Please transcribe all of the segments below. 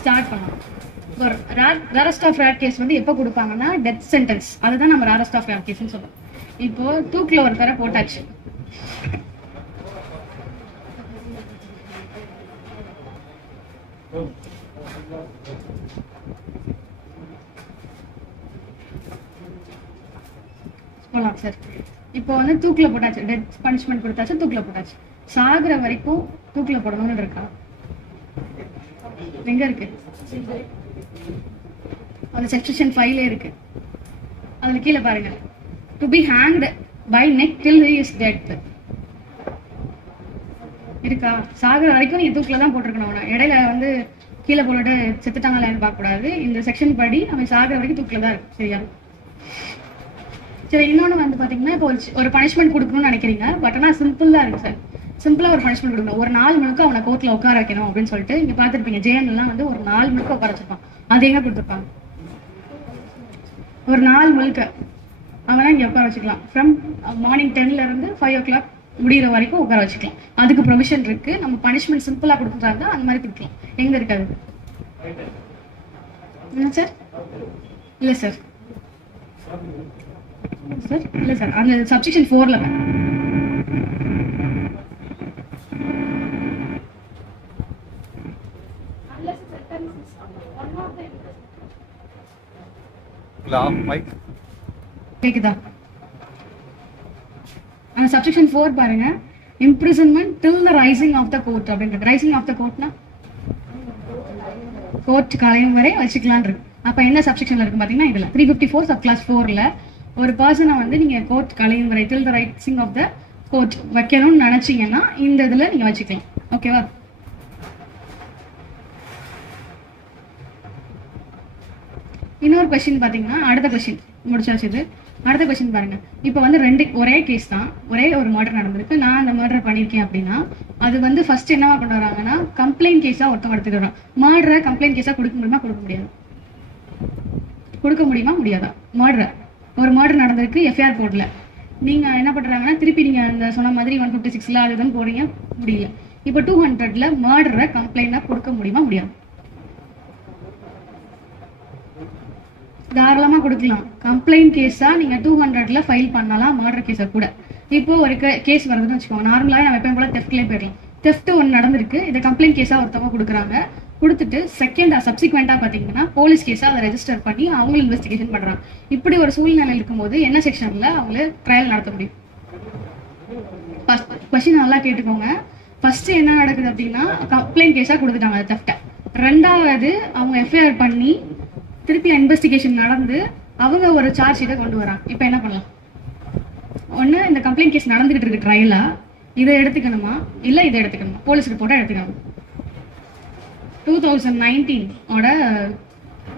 Start பண்ணலாம். ஒரு rarest of rare case வந்து எப்போ கொடுப்பாங்கன்னா டெத் சென்டென்ஸ், அதுதான் நம்ம ரேரஸ்ட் ஆஃப் ரேர் கேஸ்ன்னு சொல்லுவோம். இப்போ தூக்கில் ஒரு பேரை போட்டாச்சு. போலாம் சார். இப்போ வந்து தூக்கில் போட்டாச்சு, டெத் பனிஷ்மெண்ட் கொடுத்தாச்சு, தூக்கில் போட்டாச்சு. சாகுற வரைக்கும் தூக்கில் போடணும்னு இருக்கா? எங்க இருக்கு? அந்த செக்ஷன் 5ல இருக்கு. அதுல கீழே பாருங்க, to be hanged by neck till he is dead இருக்கா? சாகுற வரைக்கும் நீங்க தூக்கில தான் போட்டிருக்கணும். இடையில வந்து கீழே போட்டு செத்துட்டாங்களா பார்க்க கூடாது. இந்த செக்ஷன் படி அவன் சாகுற வரைக்கும் தூக்கில தான் இருக்கு. சரியா? சரி, இன்னொன்று வந்து பாத்தீங்கன்னா, இப்போ ஒரு பனிஷ்மெண்ட் கொடுக்கணும்னு நினைக்கிறீங்க, பட் ஆனால் சிம்பிளா இருக்கு சார். சிம்பிளா ஒரு பனிஷ்மெண்ட் கொடுக்கணும். ஒரு நாள் முழுக்க அவனை கோர்ட்ல உட்கார வைக்கணும் அப்படின்னு சொல்லிட்டு இங்க பாத்துருப்பீங்க. ஜெயன்லாம் வந்து ஒரு நாள் முழுக்க உட்கார வச்சிருப்பான். அது எங்க கொடுத்துருப்பாங்க? ஒரு நாள் முழுக்க அவனை இங்க உட்கார வச்சுக்கலாம். ஃப்ரம் மார்னிங் 10ல இருந்து 5 o'clock முடிகிற வரைக்கும் உட்கார வச்சுக்கலாம். அதுக்கு ப்ரொவிஷன் இருக்கு. நம்ம பனிஷ்மெண்ட் சிம்பிளா கொடுக்குறாங்க, அந்த மாதிரி கொடுக்கலாம். எங்க இருக்காது? என்ன சார்? இல்ல சார், சார் இல்ல சார், அந்த சப்செக்ஷன் 4ல கேக்குதா? அந்த சப்செக்ஷன் 4 பாருங்க, imprisonment till the rising of the court அப்படின்றது. ரைசிங் ஆஃப் த கோர்ட்னா கோர்ட் கலையும் வரை வச்சுக்கலான் இருக்கு. அப்ப என்ன சப்செக்ஷன்ல இருக்கு பாத்தீங்கன்னா, இதுல 354 சப் கிளாஸ் 4ல ஒரு பர்சனை வந்து நீங்க கோர்ட் கலையும் வரை டில் the rising of the court வைக்கணும்னு நினைச்சீங்கன்னா இந்த இதுல நீங்க வச்சுக்கலாம். ஓகேவா? இன்னொரு கொஸ்டின் பாத்தீங்கன்னா, அடுத்த கொஸ்டின் முடிச்சாச்சு. இது அடுத்த கொஸ்டின் பாருங்க. இப்போ வந்து ஒரே கேஸ் தான், ஒரே ஒரு மர்டர் நடந்திருக்கு. நான் அந்த மர்டர் பண்ணியிருக்கேன் அப்படின்னா அது வந்து ஃபர்ஸ்ட் என்னவா கொண்டு வராங்கன்னா, கம்ப்ளைண்ட் கேஸா ஒருத்தவங்க எடுத்துட்டு வரோம். மர்டரை கம்ப்ளைண்ட் கேஸா கொடுக்க முடியுமா? கொடுக்க முடியாது. கொடுக்க முடியுமா? முடியாதா? ஒரு மர்டர் நடந்திருக்கு, எஃப்ஐஆர் போடல. நீங்க என்ன பண்றாங்கன்னா, திருப்பி நீங்க அந்த சொன்ன மாதிரி 156ல அதுதான் போறீங்க, முடியல. இப்போ 200ல மர்டரை கம்ப்ளைண்டா கொடுக்க முடியுமா? முடியாது. தாராளமா கொடுக்கலாம். கம்ப்ளைண்ட் கேஸா நீங்க 200ல ஃபைல் பண்ணலாம், மர்டர் கேஸா கூட. இப்போ ஒரு கேஸ் வருதுன்னு வச்சுக்கோங்க. நார்மலாவே நம்ம எப்பயும் போல தெஃப்ட்லயே போயிடலாம். தெஃப்ட் ஒன்று நடந்திருக்கு, இதை கம்ப்ளைண்ட் கேஸா ஒருத்தவங்க கொடுக்குறாங்க. கொடுத்துட்டு சப்சிக்வெண்டா பாத்தீங்கன்னா போலீஸ் கேஸா அதை ரெஜிஸ்டர் பண்ணி அவங்களும் இன்வெஸ்டிகேஷன் பண்றாங்க. இப்படி ஒரு சூழ்நிலை இருக்கும்போது என்ன செக்ஷன்ல அவங்கள ட்ரையல் நடத்த முடியும்? கொஸ்டின் நல்லா கேட்டுக்கோங்க. ஃபர்ஸ்ட் என்ன நடக்குது அப்படின்னா, கம்ப்ளைண்ட் கேஸா கொடுத்துட்டாங்க தெஃப்ட. ரெண்டாவது அவங்க எஃப்ஐஆர் பண்ணி திருப்பி இன்வெஸ்டிகேஷன் நடந்து அவங்க ஒரு சார்ஜ் ஷீட்டை கொண்டு வராங்க. இப்போ என்ன பண்ணலாம்? ஒன்று, இந்த கம்ப்ளைண்ட் கேஸ் நடந்துகிட்டு இருக்கு ட்ரையலா, இதை எடுத்துக்கணுமா இல்லை இதை எடுத்துக்கணுமா? போலீஸ் ரிப்போர்ட்டா எடுத்துக்கணும். 2019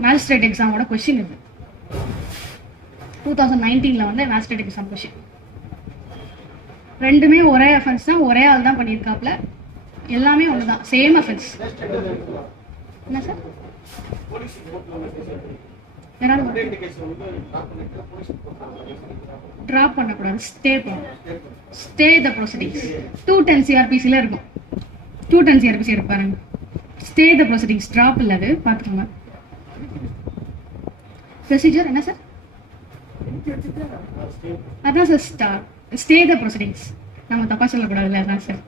மேஜிஸ்ட்ரேட் எக்ஸாமோட கொஸ்டின் இது. 2019ல வந்து மேஜிஸ்ட்ரேட் எக்ஸாம் கொஸ்டின். ரெண்டுமே ஒரே அஃபென்ஸ் தான், ஒரே ஆள் தான் பண்ணியிருக்காப்ல, எல்லாமே ஒண்ணுதான், சேம் அஃபென்ஸ். என்ன சார்? டிராப் பண்ணக்கூடாது, ஸ்டே பண்ணணும். ஸ்டே த ப்ரொசீடிங்ஸ் 210 CRPCல இருக்கும். 210 CRPC எடுப்பாருங்க. ஸ்டே த ப்ரொசீடிங்ஸ், டிராப் இல்ல, அது பாத்துக்கோங்க. ப்ரொசீஜர் என்ன சார்? அதான் சார், ஸ்டே த ப்ரொசீடிங்ஸ். நம்ம தப்பா சொல்லக்கூடாதுல்ல, அதான் sir.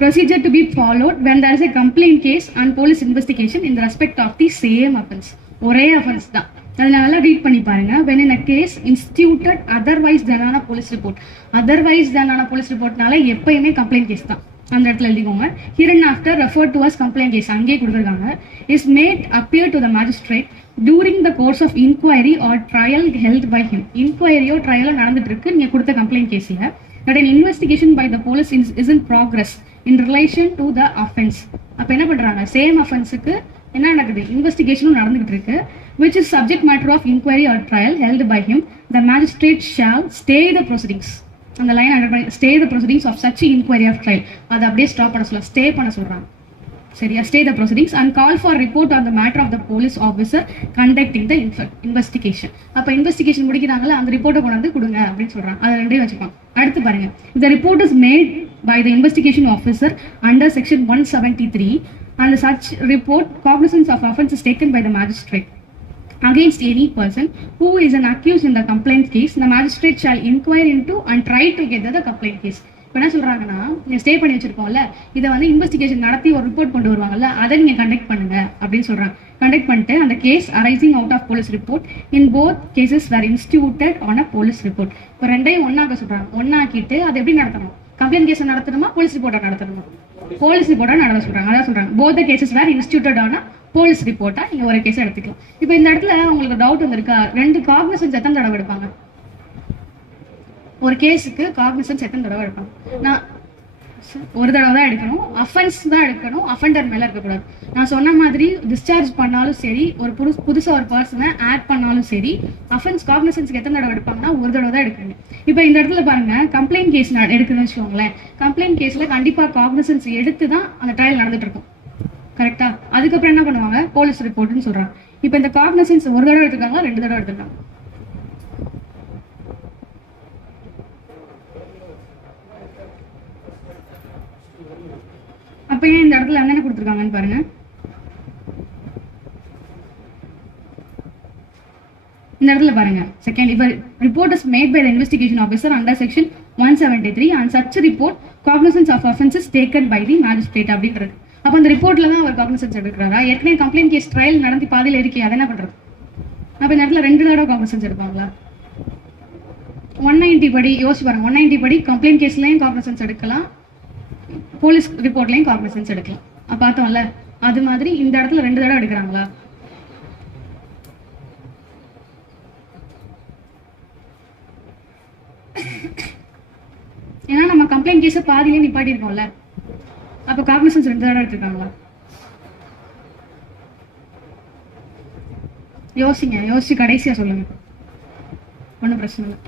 Procedure to be followed when there is a complaint case and police investigation in the respect of the same offense. ஒரே offense தான். அதனால ரீட் பண்ணி பாருங்க. when in a case instituted otherwise than on a police report. otherwise than on a police reportனால எப்பயுமே complaint case தான். அந்த இடத்துல எழுதிக்கோங்க. hereinafter referred to as complaint case, அங்கேயே கொடுத்துருக்காங்க. is made appear to the magistrate during the course of inquiry or trial held by him. inquiry or trial நடந்துட்டு இருக்கு நீங்க கொடுத்த கம்ப்ளைண்ட் கேஸ்ல. that an investigation by the police is in progress in relation to the offense. அப்ப என்ன பண்றாங்க? Same அஃபென்ஸுக்கு என்ன நடக்குது? இன்வெஸ்டிகேஷனும் நடந்துகிட்டு இருக்கு. which is subject matter of inquiry or trial held by him, the magistrate shall stay the proceedings. அந்த line under பண்ணி, stay the proceedings of such inquiry or trial. அதை அப்படியே ஸ்டாப் பண்ண சொல்ல, ஸ்டே பண்ண சொல்றாங்க. சரியா? stay the proceedings and call for report on the matter of the police officer conducting the investigation. அப்ப இன்வெஸ்டிகேஷன் முடிக்கிறாங்களா, அந்த ரிப்போர்ட்டை கொண்டு வந்து கொடுங்க அப்படின்னு சொல்றாங்க. அதை ரெண்டையும் வச்சுப்பாங்க. அடுத்து பாருங்க, the report is made by the investigation officer under section 173 and such report cognizance of offence is taken by the magistrate against any person who is an accused in the complaint case. The magistrate shall inquire into and try to get the complaint case. இப்போ என்ன சொல்றாங்கன்னா, நீங்க stay பண்ணி வச்சிருப்போம்ல, இதை வந்து investigation நடத்தி ஒரு report கொண்டு வருவாங்கல்ல, அதை நீங்க கண்டக்ட் பண்ணுங்க அப்படின்னு சொல்றாங்க. கண்டக்ட் பண்ணிட்டு அந்த case arising out of police report in both cases were instituted on a police report. இப்போ ரெண்டையும் ஒன்னாக்க சொல்றாங்க. ஒன்னாக்கிட்டு அதை எப்படி நடத்தணும்? கம்ப்ளைண்ட் கேஸ் நடத்தணுமா, போலீஸ் ரிப்போர்ட்டா நடத்தணுமா? போலீஸ் ரிப்போர்ட்டா நடத்த சொல்றாங்க. அதான் சொல்றாங்க, both cases were instituted on police ரிப்போர்ட்டா நீங்க ஒரு கேஸ் எடுத்துக்கலாம். இப்போ இந்த இடத்துல உங்களுக்கு டவுட் வந்திருக்கா, ரெண்டு காக்னிசன்ஸ் எத்தனை தடவை எடுப்பாங்க? ஒரு கேஸுக்கு காக்னிசன்ஸ் எத்தனை தடவை எடுப்பாங்க? நான் ஒரு தடவை தான் எடுக்கணும், அஃபென்ஸ் தான் எடுக்கணும், அஃபெண்டர் மேல இருக்கக்கூடாது. நான் சொன்ன மாதிரி டிஸ்சார்ஜ் பண்ணாலும் சரி, ஒரு புதுசா ஒரு பர்சனை ஆட் பண்ணாலும் சரி, அஃபென்ஸ் காக்னிசன்ஸ்க்கு எத்தனை தடவை எடுப்பாங்கன்னா ஒரு தடவை தான் எடுக்கணும். இப்போ இந்த இடத்துல பாருங்க, கம்ப்ளைண்ட் கேஸ் எடுக்கணும்னு வச்சுக்கோங்களேன். கம்ப்ளைண்ட் கேஸ்ல கண்டிப்பா காக்னிசன்ஸ் எடுத்து தான் அந்த ட்ரையல் நடந்துட்டு இருக்கும், கரெக்டா? அதுக்கப்புறம் என்ன பண்ணுவாங்க? போலீஸ் ரிப்போர்ட்னு சொல்றாங்க. இப்போ இந்த காக்னிசன்ஸ் ஒரு தடவை எடுத்துருக்காங்களா, ரெண்டு தடவை எடுத்துருக்காங்க? அப்ப ஏன் இந்த இடத்துல என்னென்ன கொடுத்துருக்காங்கன்னு பாருங்க. இந்த இடத்துல பாருங்க, செகண்ட், இப்ப report is made by the investigation officer under section 173 and such report cognizance of offences taken by the magistrate அப்படின்றது. அப்ப அந்த ரிப்போர்ட்ல தான் அவர் காக்னிசன்ஸ் எடுக்கிறாரா? ஏற்கனவே கம்ப்ளைண்ட் கேஸ் ட்ரையல் நடந்து பாதியில இருக்கே, அதை என்ன பண்றது? அப்ப இந்த இடத்துல ரெண்டு தடவை காக்னிசன்ஸ் எடுப்பாங்களா? 190 படி யோசிச்சு பாருங்க. 190 படி கம்ப்ளைண்ட் கேஸ்லயும் காக்னிசன்ஸ் எடுக்கலாம், போலீஸ் ரிப்போர்ட்லயும் காக்னிசன்ஸ் எடுக்கலாம். பார்த்தோம்ல, அது மாதிரி இந்த இடத்துல ரெண்டு தடவை எடுக்கிறாங்களா? ஏன்னா நம்ம கம்ப்ளைண்ட் கேஸ பாதியிலே நிப்பாட்டி இருக்கோம்ல, அப்ப காக்னிசன்ஸ் ரெண்டு தடவை எடுத்துருக்காங்களா? யோசிச்சு கடைசியா சொல்லுங்க, ஒன்றும் பிரச்சனை இல்லை.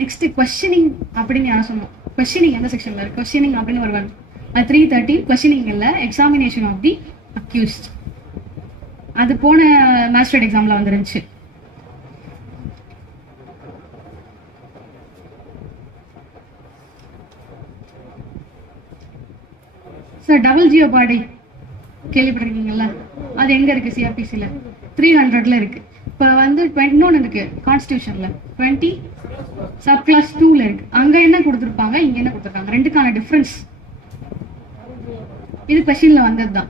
நெக்ஸ்ட் கொஸ்டினிங் அப்படின்னு யாரும் சொன்னோம். கொஸ்டினிங் எந்த செக்ஷன்ல இருக்கு? கொஸ்டினிங் அப்படின்னு ஒரு 313 கொஸ்டினிங் இல்ல, எக்ஸாமினேஷன் ஆஃப் தி அக்யூஸ்ட். அது போன மேஜிஸ்ட்ரேட் எக்ஸாம்ல வந்துருந்துச்சு. சார், டபுள் ஜியோபாடி கேள்விப்பட்டிருக்கீங்கல்ல? அது எங்க இருக்கு? சிஆர்பிசில 300ல இருக்கு. இப்ப வந்து 21 இருக்கு கான்ஸ்டிடியூஷன்ல, 20 சப் கிளாஸ் 2ல இருக்கு. அங்க என்ன கொடுத்துருப்பாங்க, இங்க என்ன கொடுத்துருக்காங்க, ரெண்டுக்கான டிஃபரன்ஸ். இது கொஸ்டின்ல வந்ததுதான்.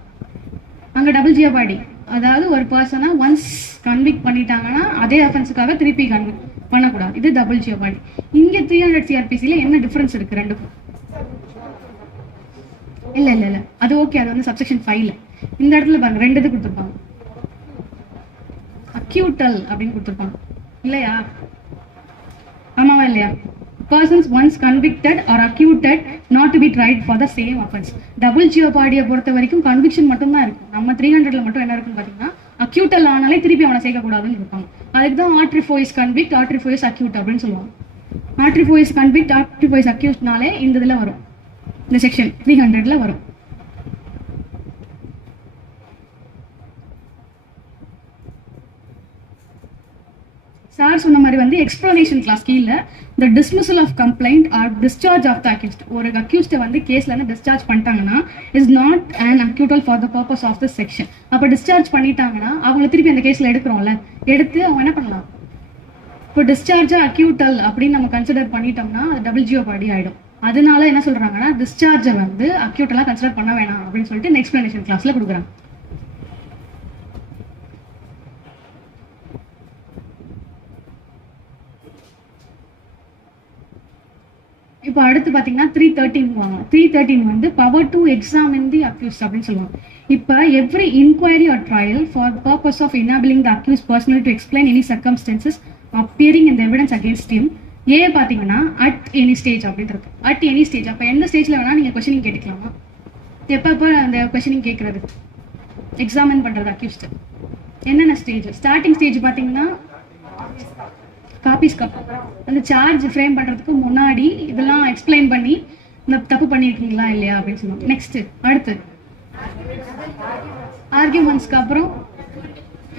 அங்க டபுள் ஜியோபாடி, அதாவது ஒரு பர்சனை ஒன்ஸ் கன்விக்ட் பண்ணிட்டாங்கன்னா அதே அஃபென்ஸுக்காக திருப்பி கன்விக்ட் பண்ணக்கூடாது. இது டபுள் ஜியோபாடி. இங்க 300 சிஆர்பிசில என்ன டிஃபரன்ஸ் இருக்கு ரெண்டுக்கும்? இல்ல இல்ல இல்ல, அது ஓகே, அது வந்து சப்செக்ஷன் 5ல. இந்த இடத்துல பாருங்க, ரெண்டு இது கொடுத்துருப்பாங்க, அக்யூட்டல் அப்படின்னு கொடுத்துருப்பாங்க இல்லையா? ஆமாவா இல்லையா? Persons once convicted or acquitted not to be tried for the same offense. Double ஜியோபாடியை பொறுத்த வரைக்கும் கன்விக்ஷன் மட்டும் தான் இருக்கும். நம்ம 300ல மட்டும் என்ன இருக்குன்னு பாத்தீங்கன்னா, அக்யூட்டல் ஆனாலே திருப்பி அவனை சேர்க்கக்கூடாதுன்னு இருப்பாங்க. அதுக்கு தான் ஆட்ரிஃபோயிஸ் கன்விக்ட், ஆட்ரிஃபோயிஸ் அக்யூட் அப்படின்னு சொல்லுவாங்க. ஆட்ரிஃபோயிஸ் கன்விக்ட், ஆட்ரிஃபோயிஸ் அக்யூட்னாலே இந்த இதுல வரும், இந்த செக்ஷன் 300ல வரும். சார் சொன்ன மாதிரி வந்து எக்ஸ்பிளனேஷன் கிளாஸ் கீழே the dismissal of complaint or discharge of the accused, ஒரு அக்யூஸ்ட்டை வந்து கேஸ்ல இருந்து டிஸ்சார்ஜ் பண்ணிட்டாங்கன்னா is not an acquittal for the purpose of the section. அப்போ டிஸ்சார்ஜ் பண்ணிட்டாங்கன்னா அவங்களை திருப்பி அந்த கேஸ்ல எடுக்கிறோம்ல, எடுத்து அவங்க என்ன பண்ணலாம்? இப்போ டிஸ்சார்ஜா அக்யூட்டல் அப்படின்னு நம்ம கன்சிடர் பண்ணிட்டோம்னா அது டபுள் ஜியோபாடி ஆயிடும். அதனால என்ன சொல்றாங்கன்னா, டிஸ்சார்ஜை வந்து அக்யூட்டலா கன்சிடர் பண்ண வேணாம் அப்படின்னு சொல்லிட்டு இந்த எக்ஸ்பிளனேஷன் கிளாஸ்ல கொடுக்குறாங்க. இப்போ அடுத்து பார்த்தீங்கன்னா 313 வந்து power to examine the accused அப்படின்னு சொல்லுவாங்க. இப்போ every inquiry or trial for purpose of enabling the accuse personal to explain any circumstances appearing in the evidence against him. பார்த்தீங்கன்னா அட் எனி ஸ்டேஜ் அப்படின்றது. அட் எனி ஸ்டேஜ், அப்போ எந்த ஸ்டேஜ்ல வேணா நீங்க கொஸ்டினிங் கேட்டுக்கலாமா? எப்போ அந்த கொஸ்டினிங் கேட்கறது, எக்ஸாமின் பண்றது அக்யூஸ்ட் என்னென்ன ஸ்டேஜ்? ஸ்டார்டிங் ஸ்டேஜ் பார்த்தீங்கன்னா காப்பீஸ் அந்த சார்ஜ் ஃப்ரேம் பண்றதுக்கு முன்னாடி இதெல்லாம் எக்ஸ்பிளைன் பண்ணி இந்த தப்பு பண்ணிருக்கீங்களா இல்லையா அப்படின்னு சொல்லுவாங்க. நெக்ஸ்ட் அடுத்து ஆர்கியூமெண்ட்ஸ்க்கு அப்புறம்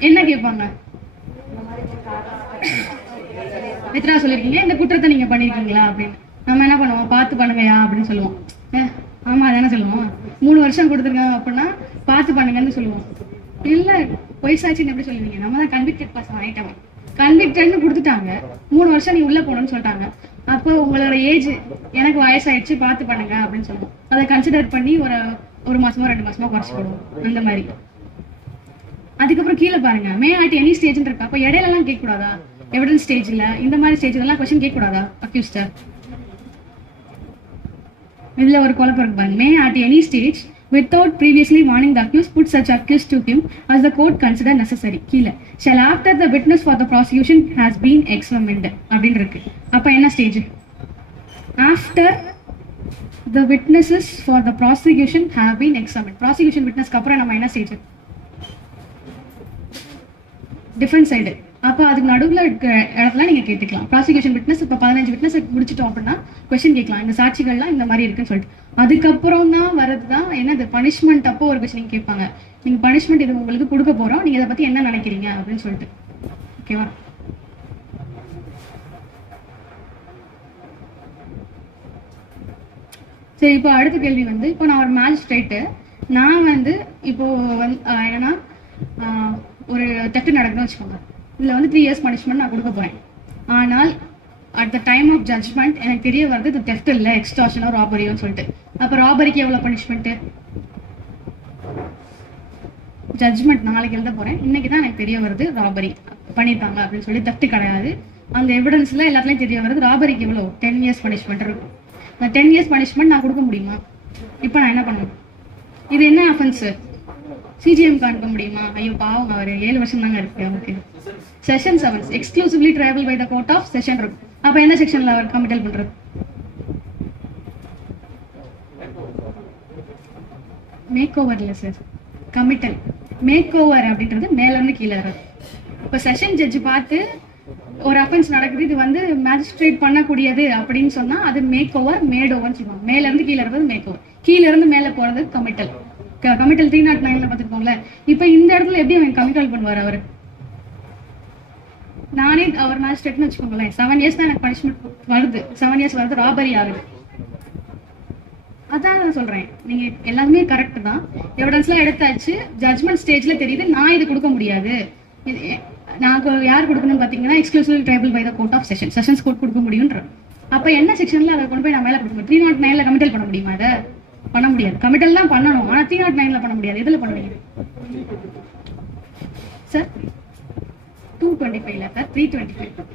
என்ன கேட்பாங்க? எத்தனை சொல்லிருக்கீங்க, இந்த குற்றத்தை நீங்க பண்ணிருக்கீங்களா அப்படின்னு. நம்ம என்ன பண்ணுவோம், பார்த்து பண்ணுங்கயா அப்படின்னு சொல்லுவோம். ஆமா அதானே சொல்லுவோம். 3 வருஷம் கொடுத்துருக்காங்க அப்படின்னா பார்த்து பண்ணுங்கன்னு சொல்லுவோம். இல்ல பொய்சாச்சின்னு எப்படி சொல்லுவீங்க? நம்ம தான் கன்விக்டட் பர்சன் ஆயிட்டோம், கன்விக்டட்னு கொடுத்துட்டாங்க, 3 வருஷம் நீ உள்ள போகணும்னு சொல்லிட்டாங்க. அப்போ உங்களோட ஏஜ் எனக்கு வயசாயிடுச்சு பார்த்து பண்ணுங்க அப்படின்னு சொல்லுவோம். அதை கன்சிடர் பண்ணி ஒரு மாசமோ 2 மாசமோ குறைச்சு போடுவோம் அந்த மாதிரி. அதுக்கப்புறம் கீழே பாருங்க, மே அட் எனி ஸ்டேஜ் இருக்கா. அப்ப இடையில எல்லாம் கேட்க கூடாதா? எவிடன்ஸ் ஸ்டேஜ்ல இந்த மாதிரி ஸ்டேஜ் எல்லாம் क्वेश्चन கேட்க கூடாதா அக்யூஸ்ட? இதுல ஒரு குழப்பம் இருக்கு பாருங்க. May at any stage without previously warning the accused put such accused to him as the court consider necessary. கீழே shall after the witness for the prosecution has been examined அப்படின்னு இருக்கு. அப்ப என்ன stage? after the witnesses for the prosecution have been examined. prosecution witness அப்புறம் நம்ம என்ன stage? Defence side. அப்போ அதுக்கு நடுவில் இருக்க இடத்துல நீங்க கேட்டுக்கலாம். ப்ராசிக்யூஷன் விட்னஸ் இப்போ 15 விட்னஸ் முடிச்சிட்டோம் அப்படின்னா கொஸ்டின் கேட்கலாம், இந்த சாட்சிகள்லாம் இந்த மாதிரி இருக்குன்னு சொல்லிட்டு. அதுக்கப்புறம் தான் வரது தான் என்னது, பனிஷ்மெண்ட். அப்போ ஒரு கொஸ்டின் கேட்பாங்க, நீங்க பனிஷ்மெண்ட் இது உங்களுக்கு கொடுக்க போறோம், நீங்க இதை பத்தி என்ன நினைக்கிறீங்க அப்படின்னு சொல்லிட்டு. ஓகேவா? சரி, இப்போ அடுத்த கேள்வி வந்து, இப்போ நான் ஒரு மேஜிஸ்ட்ரேட்டு, நான் வந்து இப்போ என்னன்னா ஒரு தெஃப்ட் நடக்குதுன்னு வச்சுக்கோங்க. இதுல வந்து 3 years பனிஷ்மெண்ட் நான் கொடுக்க போறேன். ஆனால் at the time of judgment எனக்கு தெரிய வருது இது தெஃப்ட் இல்லை, எக்ஸ்டார்ஷனோ ராபரியோன்னு சொல்லிட்டு. அப்போ ராபரிக்கு எவ்வளோ பனிஷ்மெண்ட்டு? ஜட்ஜ்மெண்ட் நாளைக்கு எழுத போறேன், இன்னைக்கு தான் எனக்கு தெரிய வருது ராபரி பண்ணியிருக்காங்க அப்படின்னு சொல்லி. தெஃப்ட் கிடையாது, அந்த எவிடன்ஸ்ல எல்லாத்துலயும் தெரிய வருது. ராபரிக்கு எவ்வளோ? 10 years பனிஷ்மெண்ட் இருக்கும். அந்த 10 years பனிஷ்மெண்ட் நான் கொடுக்க முடியுமா? இப்போ நான் என்ன பண்ணுவேன்? இது என்ன அஃபென்ஸ்? சிஜிஎம்க்கு அனுப்ப முடியுமா? ஐயோ பாவம், அவர் 7 வருஷம் தாங்க இருக்கு. Okay, session 7 exclusively triable by the court of session இருக்கும். அப்ப என்ன செக்ஷன்ல அவர் கமிட்டல் பண்றது? மேக் ஓவர் இல்ல சார், கமிட்டல். மேக் ஓவர் அப்படின்றது மேல இருந்து கீழே வர்றது. இப்ப செஷன் ஜட்ஜ் பார்த்து ஒரு அஃபென்ஸ் நடக்குது, இது வந்து மேஜிஸ்ட்ரேட் பண்ணக்கூடியது அப்படின்னு சொன்னா அது மேக் ஓவர், மேட் ஓவர்னு சொல்லுவாங்க. மேல இருந்து கீழே இருக்கிறது மேக் ஓவர், கீழே இருந்து மேல போறது கமிட்டல். கமிட்டல் 309 பார்த்துருக்கோம்ல. இப்ப இந்த இடத்துல எப்படி அவன் கமிட்டல் பண்ணுவார்? அவரு நானே அவர் மேஜிஸ்ட்ரேட்னு வச்சுக்கோங்களேன், 7 years தான் எனக்கு பனிஷ்மெண்ட் வருது, 7 years வருது, ராபரி ஆகுது. அதான் நான் சொல்றேன், நீங்க எல்லாமே கரெக்ட் தான், எவிடன்ஸ்லாம் எடுத்தாச்சு, ஜட்ஜ்மெண்ட் ஸ்டேஜ்ல தெரியுது நான் இது கொடுக்க முடியாது. நான் யார் கொடுக்கணும்னு பாத்தீங்கன்னா exclusive triable by the court of session, sessions court கொடுக்க முடியும்ன்ற. அப்ப என்ன செக்ஷன்ல அதை கொண்டு போய் நான் மேல கொடுக்க 309ல கமிட்டல் பண்ண முடியுமா? அதை பண்ண முடியாது. கமிட்டல் தான் பண்ணணும், ஆனா 309ல பண்ண முடியாது. எதுல பண்ணுவீங்க சார்? 225ல சார், 325.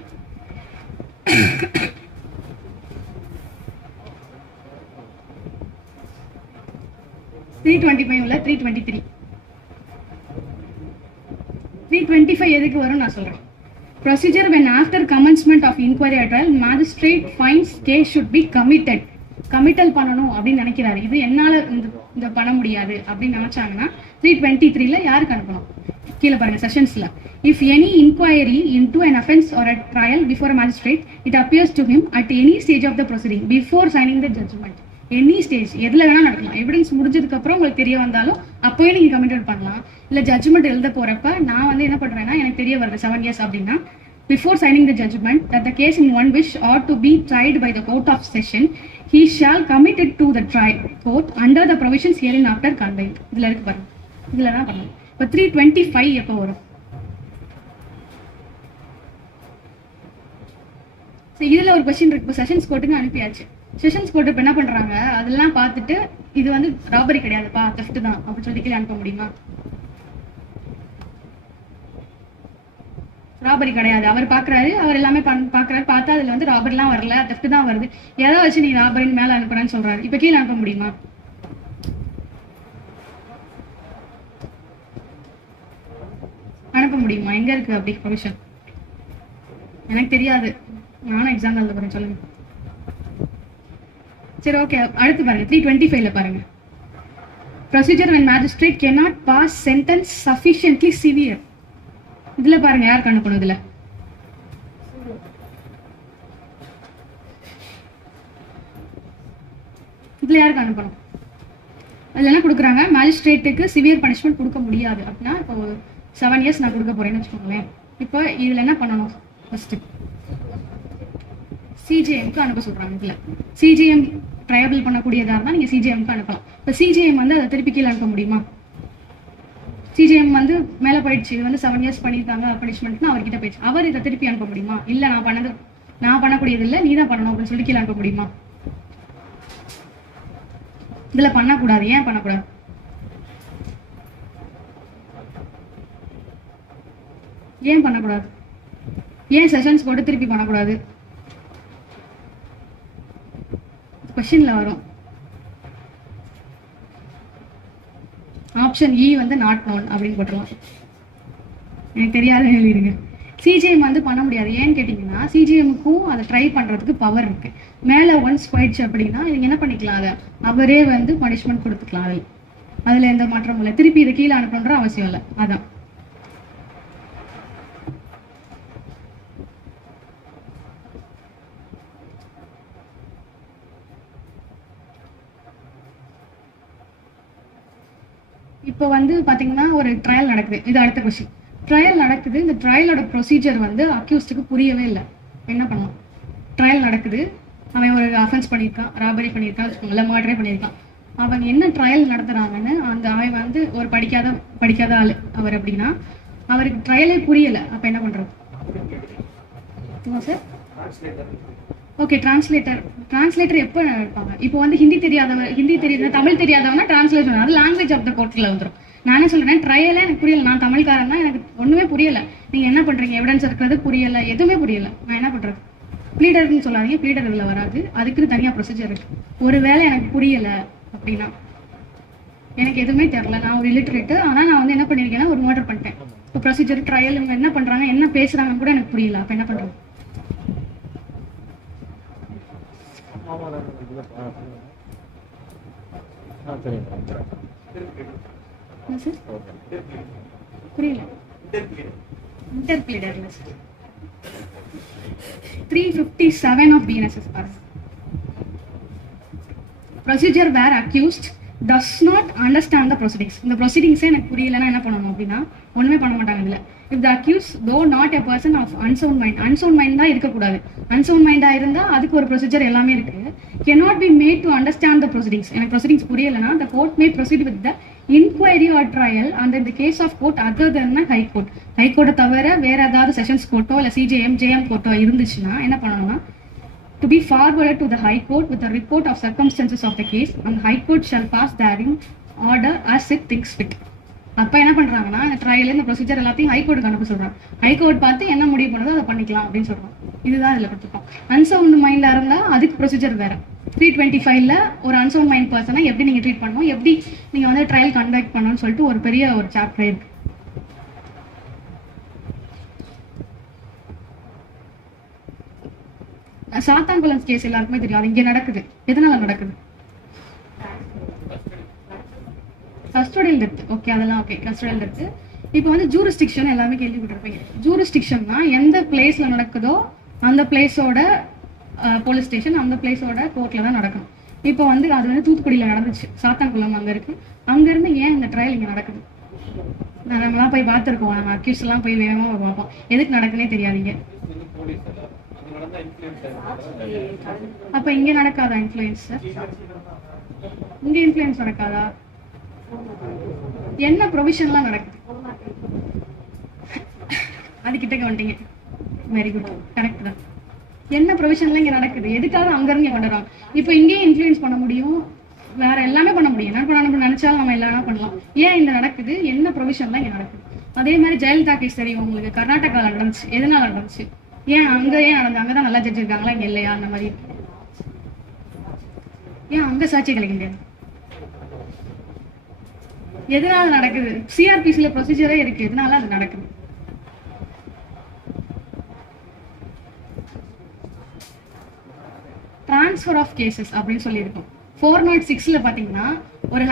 325 இல்ல 323. 325 எதுக்கு வரும் நான் சொல்றேன். Procedure when after commencement of inquiry or trial magistrate finds case should be committed. Committal பண்ணணும் அப்படின்னு நினைக்கிறாரு, இது என்னால இந்த பண்ண முடியாது அப்படின்னு நினைச்சாங்கன்னா 323ல யாருக்கு அனுப்பணும்? கீழே பாருங்க செஷன்ஸ்ல. If any inquiry into an offense or a trial before a magistrate, it appears to him at any stage of the proceeding before signing the judgment. Any stage எதுல வேணா நடக்கலாம். எவிடன்ஸ் முடிஞ்சதுக்கு அப்புறம் உங்களுக்கு தெரிய வந்தாலும் அப்போயே நீங்க கமிட்டட் பண்ணலாம். இல்ல ஜட்ஜ்மெண்ட் எழுத போறப்ப நான் வந்து என்ன பண்றேன்னா, எனக்கு தெரிய வருது 7 years அப்படின்னா, before signing the judgment that the case in one which ought to be tried by the court of session, he shall commit it to the trial court under the provisions herein after contained. இதுல இருக்கு பாருங்க, இதுல தான் பண்ணணும். இப்போ 325 எப்போ வரும்? இதுல ஒரு கொஸ்டின் இருக்கு. இப்போ செஷன்ஸ் கோர்ட்டுக்கு அனுப்பியாச்சு. செஷன்ஸ் கோர்ட் இப்போ என்ன பண்றாங்க, அதெல்லாம் பார்த்துட்டு இது வந்து ராபரி கிடையாதுப்பா, தெஃப்ட் தான் அப்படின்னு சொல்லி கீழே அனுப்ப முடியுமா? ராபரி கிடையாது, அவர் பாக்குறாரு, அவர் எல்லாமே பாக்குறாரு, பார்த்தா அதுல வந்து ராபரிலாம் வரல, தெஃப்ட் தான் வருது, எதை வச்சு நீ ராபரின்னு மேல அனுப்புறேன்னு சொல்றாரு. இப்ப கீழே அனுப்ப முடியுமா? அனுப்ப முடியுமா? எங்க இருக்கு அப்படி ப்ரொவிஷன்? எனக்கு தெரியாது, நானும் எக்ஸாம் எழுத போறேன், சொல்லுங்க. சரி, ஓகே, அடுத்து பாருங்க 325ல பாருங்க. Procedure when magistrate cannot pass sentence sufficiently severe. இதுல பாருங்க யாருக்கு அனுப்பணும்? இதுல யாருக்கு அனுப்பணும்? அதுல என்ன கொடுக்குறாங்க, மேஜிஸ்ட்ரேட்டுக்கு சிவியர் பனிஷ்மெண்ட் கொடுக்க முடியாது அப்படின்னா, இப்போ 7 இயர்ஸ் நான் கொடுக்க போறேன்னு வச்சுக்கோங்களேன். இப்போ இதுல என்ன பண்ணணும்? ஃபர்ஸ்ட் சிஜிஎம்க்கு அனுப்ப சொல்றாங்க. இதுல சிஜிஎம் ட்ரையபிள் பண்ணக்கூடியதா இருந்தா நீங்க சிஜிஎம்க்கு அனுப்பலாம். இப்போ சிஜிஎம் வந்து அதை திருப்பி கீழே அனுப்ப முடியுமா? சிஜிஎம் வந்து மேல போயிடுச்சு, இது வந்து 7 இயர்ஸ் பண்ணியிருக்காங்க பனிஷ்மெண்ட்னு அவர்கிட்ட போயிடுச்சு. அவர் இதை திருப்பி அனுப்ப முடியுமா? இல்ல நான் பண்ணக்கூடியது இல்லை, நீ தான் பண்ணணும் அப்படின்னு சொல்லி கீழே அனுப்ப முடியுமா? இதுல பண்ணக்கூடாது. ஏன் பண்ணக்கூடாது? ஏன் பண்ணக்கூடாது? ஏன் செஷன்ஸ் போட்டு திருப்பி பண்ணக்கூடாது? கொஸ்டின்ல வரும். ஆப்ஷன் இ வந்து நாட் நோன் அப்படின்னு போட்டுருவோம். எனக்கு தெரியாத எழுதிருங்க. சிஜிஎம் வந்து பண்ண முடியாது. ஏன்னு கேட்டிங்கன்னா சிஜிஎம்முக்கும் அதை ட்ரை பண்ணுறதுக்கு பவர் இருக்கு. மேலே ஒன்ஸ் போயிடுச்சு அப்படின்னா நீங்கள் என்ன பண்ணிக்கலாம், அதை அவரே வந்து பனிஷ்மெண்ட் கொடுத்துக்கலாம். அதில் எந்த மாற்றமும் இல்லை. திருப்பி இதை கீழே அனுப்பணுன்ற அவசியம் இல்லை. அதான் இப்போ வந்து பார்த்தீங்கன்னா ஒரு ட்ரையல் நடக்குது. இது அடுத்த கொஸ்டின். ட்ரையல் நடக்குது. இந்த ட்ரையலோட ப்ரொசீஜர் வந்து அக்யூஸ்டுக்கு புரியவே இல்லை. என்ன பண்ணலாம்? ட்ரையல் நடக்குது, அவன் ஒரு அஃபென்ஸ் பண்ணியிருக்கான், ராபரி பண்ணியிருக்கான் வச்சுக்கோங்களேன், மர்டரே பண்ணியிருக்கான். அவன் என்ன ட்ரையல் நடத்துறாங்கன்னு அந்த அவன் வந்து ஒரு படிக்காத ஆள் அவர் அப்படின்னா அவருக்கு ட்ரையலே புரியலை. அப்போ என்ன பண்ணுறது? சார் ஓகே, டிரான்ஸ்லேட்டர் எப்போ இருப்பாங்க? இப்போ வந்து ஹிந்தி தெரியாத தமிழ் தெரியாதவனா டிரான்ஸ்லேஷன், அது லாங்குவேஜ் ஆஃப் த கோர்ட்டில் வந்துடும். நானே சொல்றேன் ட்ரையலே எனக்கு புரியல, நான் தமிழ்காரன் தான், எனக்கு ஒண்ணுமே புரியல, நீங்க என்ன பண்றீங்க, எவிடன்ஸ் இருக்கிறது புரியல, எதுவுமே புரியல, நான் என்ன பண்றது? ப்ளீடர்னு சொல்லாதீங்க, ப்ளீடர் இதுல வராது, அதுக்கு தனியா ப்ரொசீஜர் இருக்கு. ஒருவேளை எனக்கு புரியல அப்படின்னா, எனக்கு எதுவுமே தெரியல, நான் ஒரு இல்லிட்ரேட்டு, ஆனா நான் வந்து என்ன பண்ணிருக்கேன்னா ஒரு மர்டர் பண்ணிட்டேன். இப்போ ப்ரொசீஜர் ட்ரையல் இவங்க என்ன பண்றாங்க, என்ன பேசுறாங்கன்னு கூட எனக்கு புரியல, அப்ப என்ன பண்றது? புரியல. இன்டர்பிளேடர் 357 of BNSS பாருங்க. Procedure where accused does not understand the proceedings. இந்த ப்ரொசீடிங்ஸே எனக்கு புரியலன்னா என்ன பண்ணணும் அப்படின்னா ஒண்ணுமே பண்ண மாட்டாங்க. இதுல if the accused though not a person of unsound mind தான் இருக்கக்கூடாது. அன்சவுண்ட் மைண்டா இருந்தா அதுக்கு ஒரு ப்ரொசீஜர் எல்லாமே இருக்கு. cannot be made to understand the proceedings. எனக்கு ப்ரொசீடிங்ஸ் புரியலன்னா the court may proceed with the inquiry or trial under the case of court other than the high court. High கோர்ட்டை தவிர வேற ஏதாவது செஷன்ஸ் கோர்ட்டோ இல்ல சிஜேஎம் ஜேஎம் கோர்ட்டோ இருந்துச்சுன்னா என்ன பண்ணணும்னா to be forwarded to the high court with a report of circumstances of the case and the high court shall pass therein order as it thinks fit. அப்ப என்ன பண்றாங்கன்னா இந்த ட்ரையல் இந்த procedure எல்லாத்தையும் high கோர்ட்டுக்கு அனுப்ப சொல்றாங்க. ஹை கோர்ட் பார்த்து என்ன முடிவு பண்ணுறதோ அதை பண்ணிக்கலாம் அப்படின்னு சொல்றோம். இதுதான் இதுல கொடுத்துருக்கோம். அன்சவுண்ட் மைண்டா இருந்தா அதுக்கு ப்ரொசீஜர் வேற. 325ல ஒரு அன்சவுண்ட் மைண்ட் பர்சனை எப்படி நீங்க ட்ரீட் பண்ணணும், எப்படி நீங்க வந்து ட்ரையல் கண்டக்ட் பண்ணணும்னு சொல்லிட்டு ஒரு பெரிய ஒரு சாப்டர் இருக்கு. சாத்தான்குளம் கேஸ் எல்லாருக்குமே தெரியும், அது இங்க நடக்குது. எதனால நடக்குது? Custodial death. ஓகே, அதெல்லாம் ஓகே, கஸ்டோடியல் டெத். இப்போ வந்து ஜூரிஸ்டிக்ஷன் எல்லாமே கேள்விப்பட்டிருப்பீங்க. ஜூரிஸ்டிக்ஷன்னா எந்த பிளேஸ்ல நடக்குதோ அந்த பிளேஸோட போலீஸ் ஸ்டேஷன், அந்த பிளேஸோட கோர்ட்ல தான் நடக்கணும். இப்போ வந்து அது வந்து தூத்துக்குடியில நடந்துச்சு, சாத்தான்குளம் அங்க இருக்கு. அங்க இருந்து ஏன் இந்த ட்ரையல் இங்க நடக்குது? நம்மளாம் போய் பார்த்துருக்கோம், நம்ம அக்யூஸ் எல்லாம் போய் வேகமா பார்ப்போம், எதுக்கு நடக்குன்னே தெரியாதீங்க. அப்ப இங்க நடக்காதா இன்ஃப்ளூயன்ஸ்? இங்க இன்ஃப்ளூயன்ஸ் நடக்காதா? என்ன ப்ரொவிஷன்லாம் நடக்குது? அது கிட்டக்க வந்துட்டீங்க, வெரி குட், கரெக்ட் தான். என்ன ப்ரொவிஷன்லாம் இங்க நடக்குது, எதுக்காக அங்க இருந்து கொண்டு வராங்க? இப்போ இங்கேயும் இன்ஃப்ளூயன்ஸ் பண்ண முடியும், வேற எல்லாமே பண்ண முடியும். என்ன பண்ண நினைச்சாலும் நம்ம எல்லாம் பண்ணலாம். ஏன் இந்த நடக்குது, என்ன ப்ரொவிஷன்லாம் இங்க நடக்குது? அதே மாதிரி ஜெயலலிதா கேஸ் தெரியும் உங்களுக்கு, கர்நாடகாவில் நடந்துச்சு. எதனால நடந்துச்சு? ஏன் அங்க ஏன் நடந்து? அங்கதான் நல்லா ஜட்ஜ் இருக்காங்களா, இங்க இல்லையா? அந்த மாதிரி ஏன் அங்க சாட்சி கிடைக்க முடியாது? எதனால நடக்குது? சிஆர்பிசில ப்ரொசீஜரே இருக்கு, எதனால அது நடக்குது? டிரான்ஸ்ஃபர் ஆஃப் கேசஸ் அப்படின்னு சொல்லியிருக்கோம். 406ல பாத்தீங்கன்னா ஒரு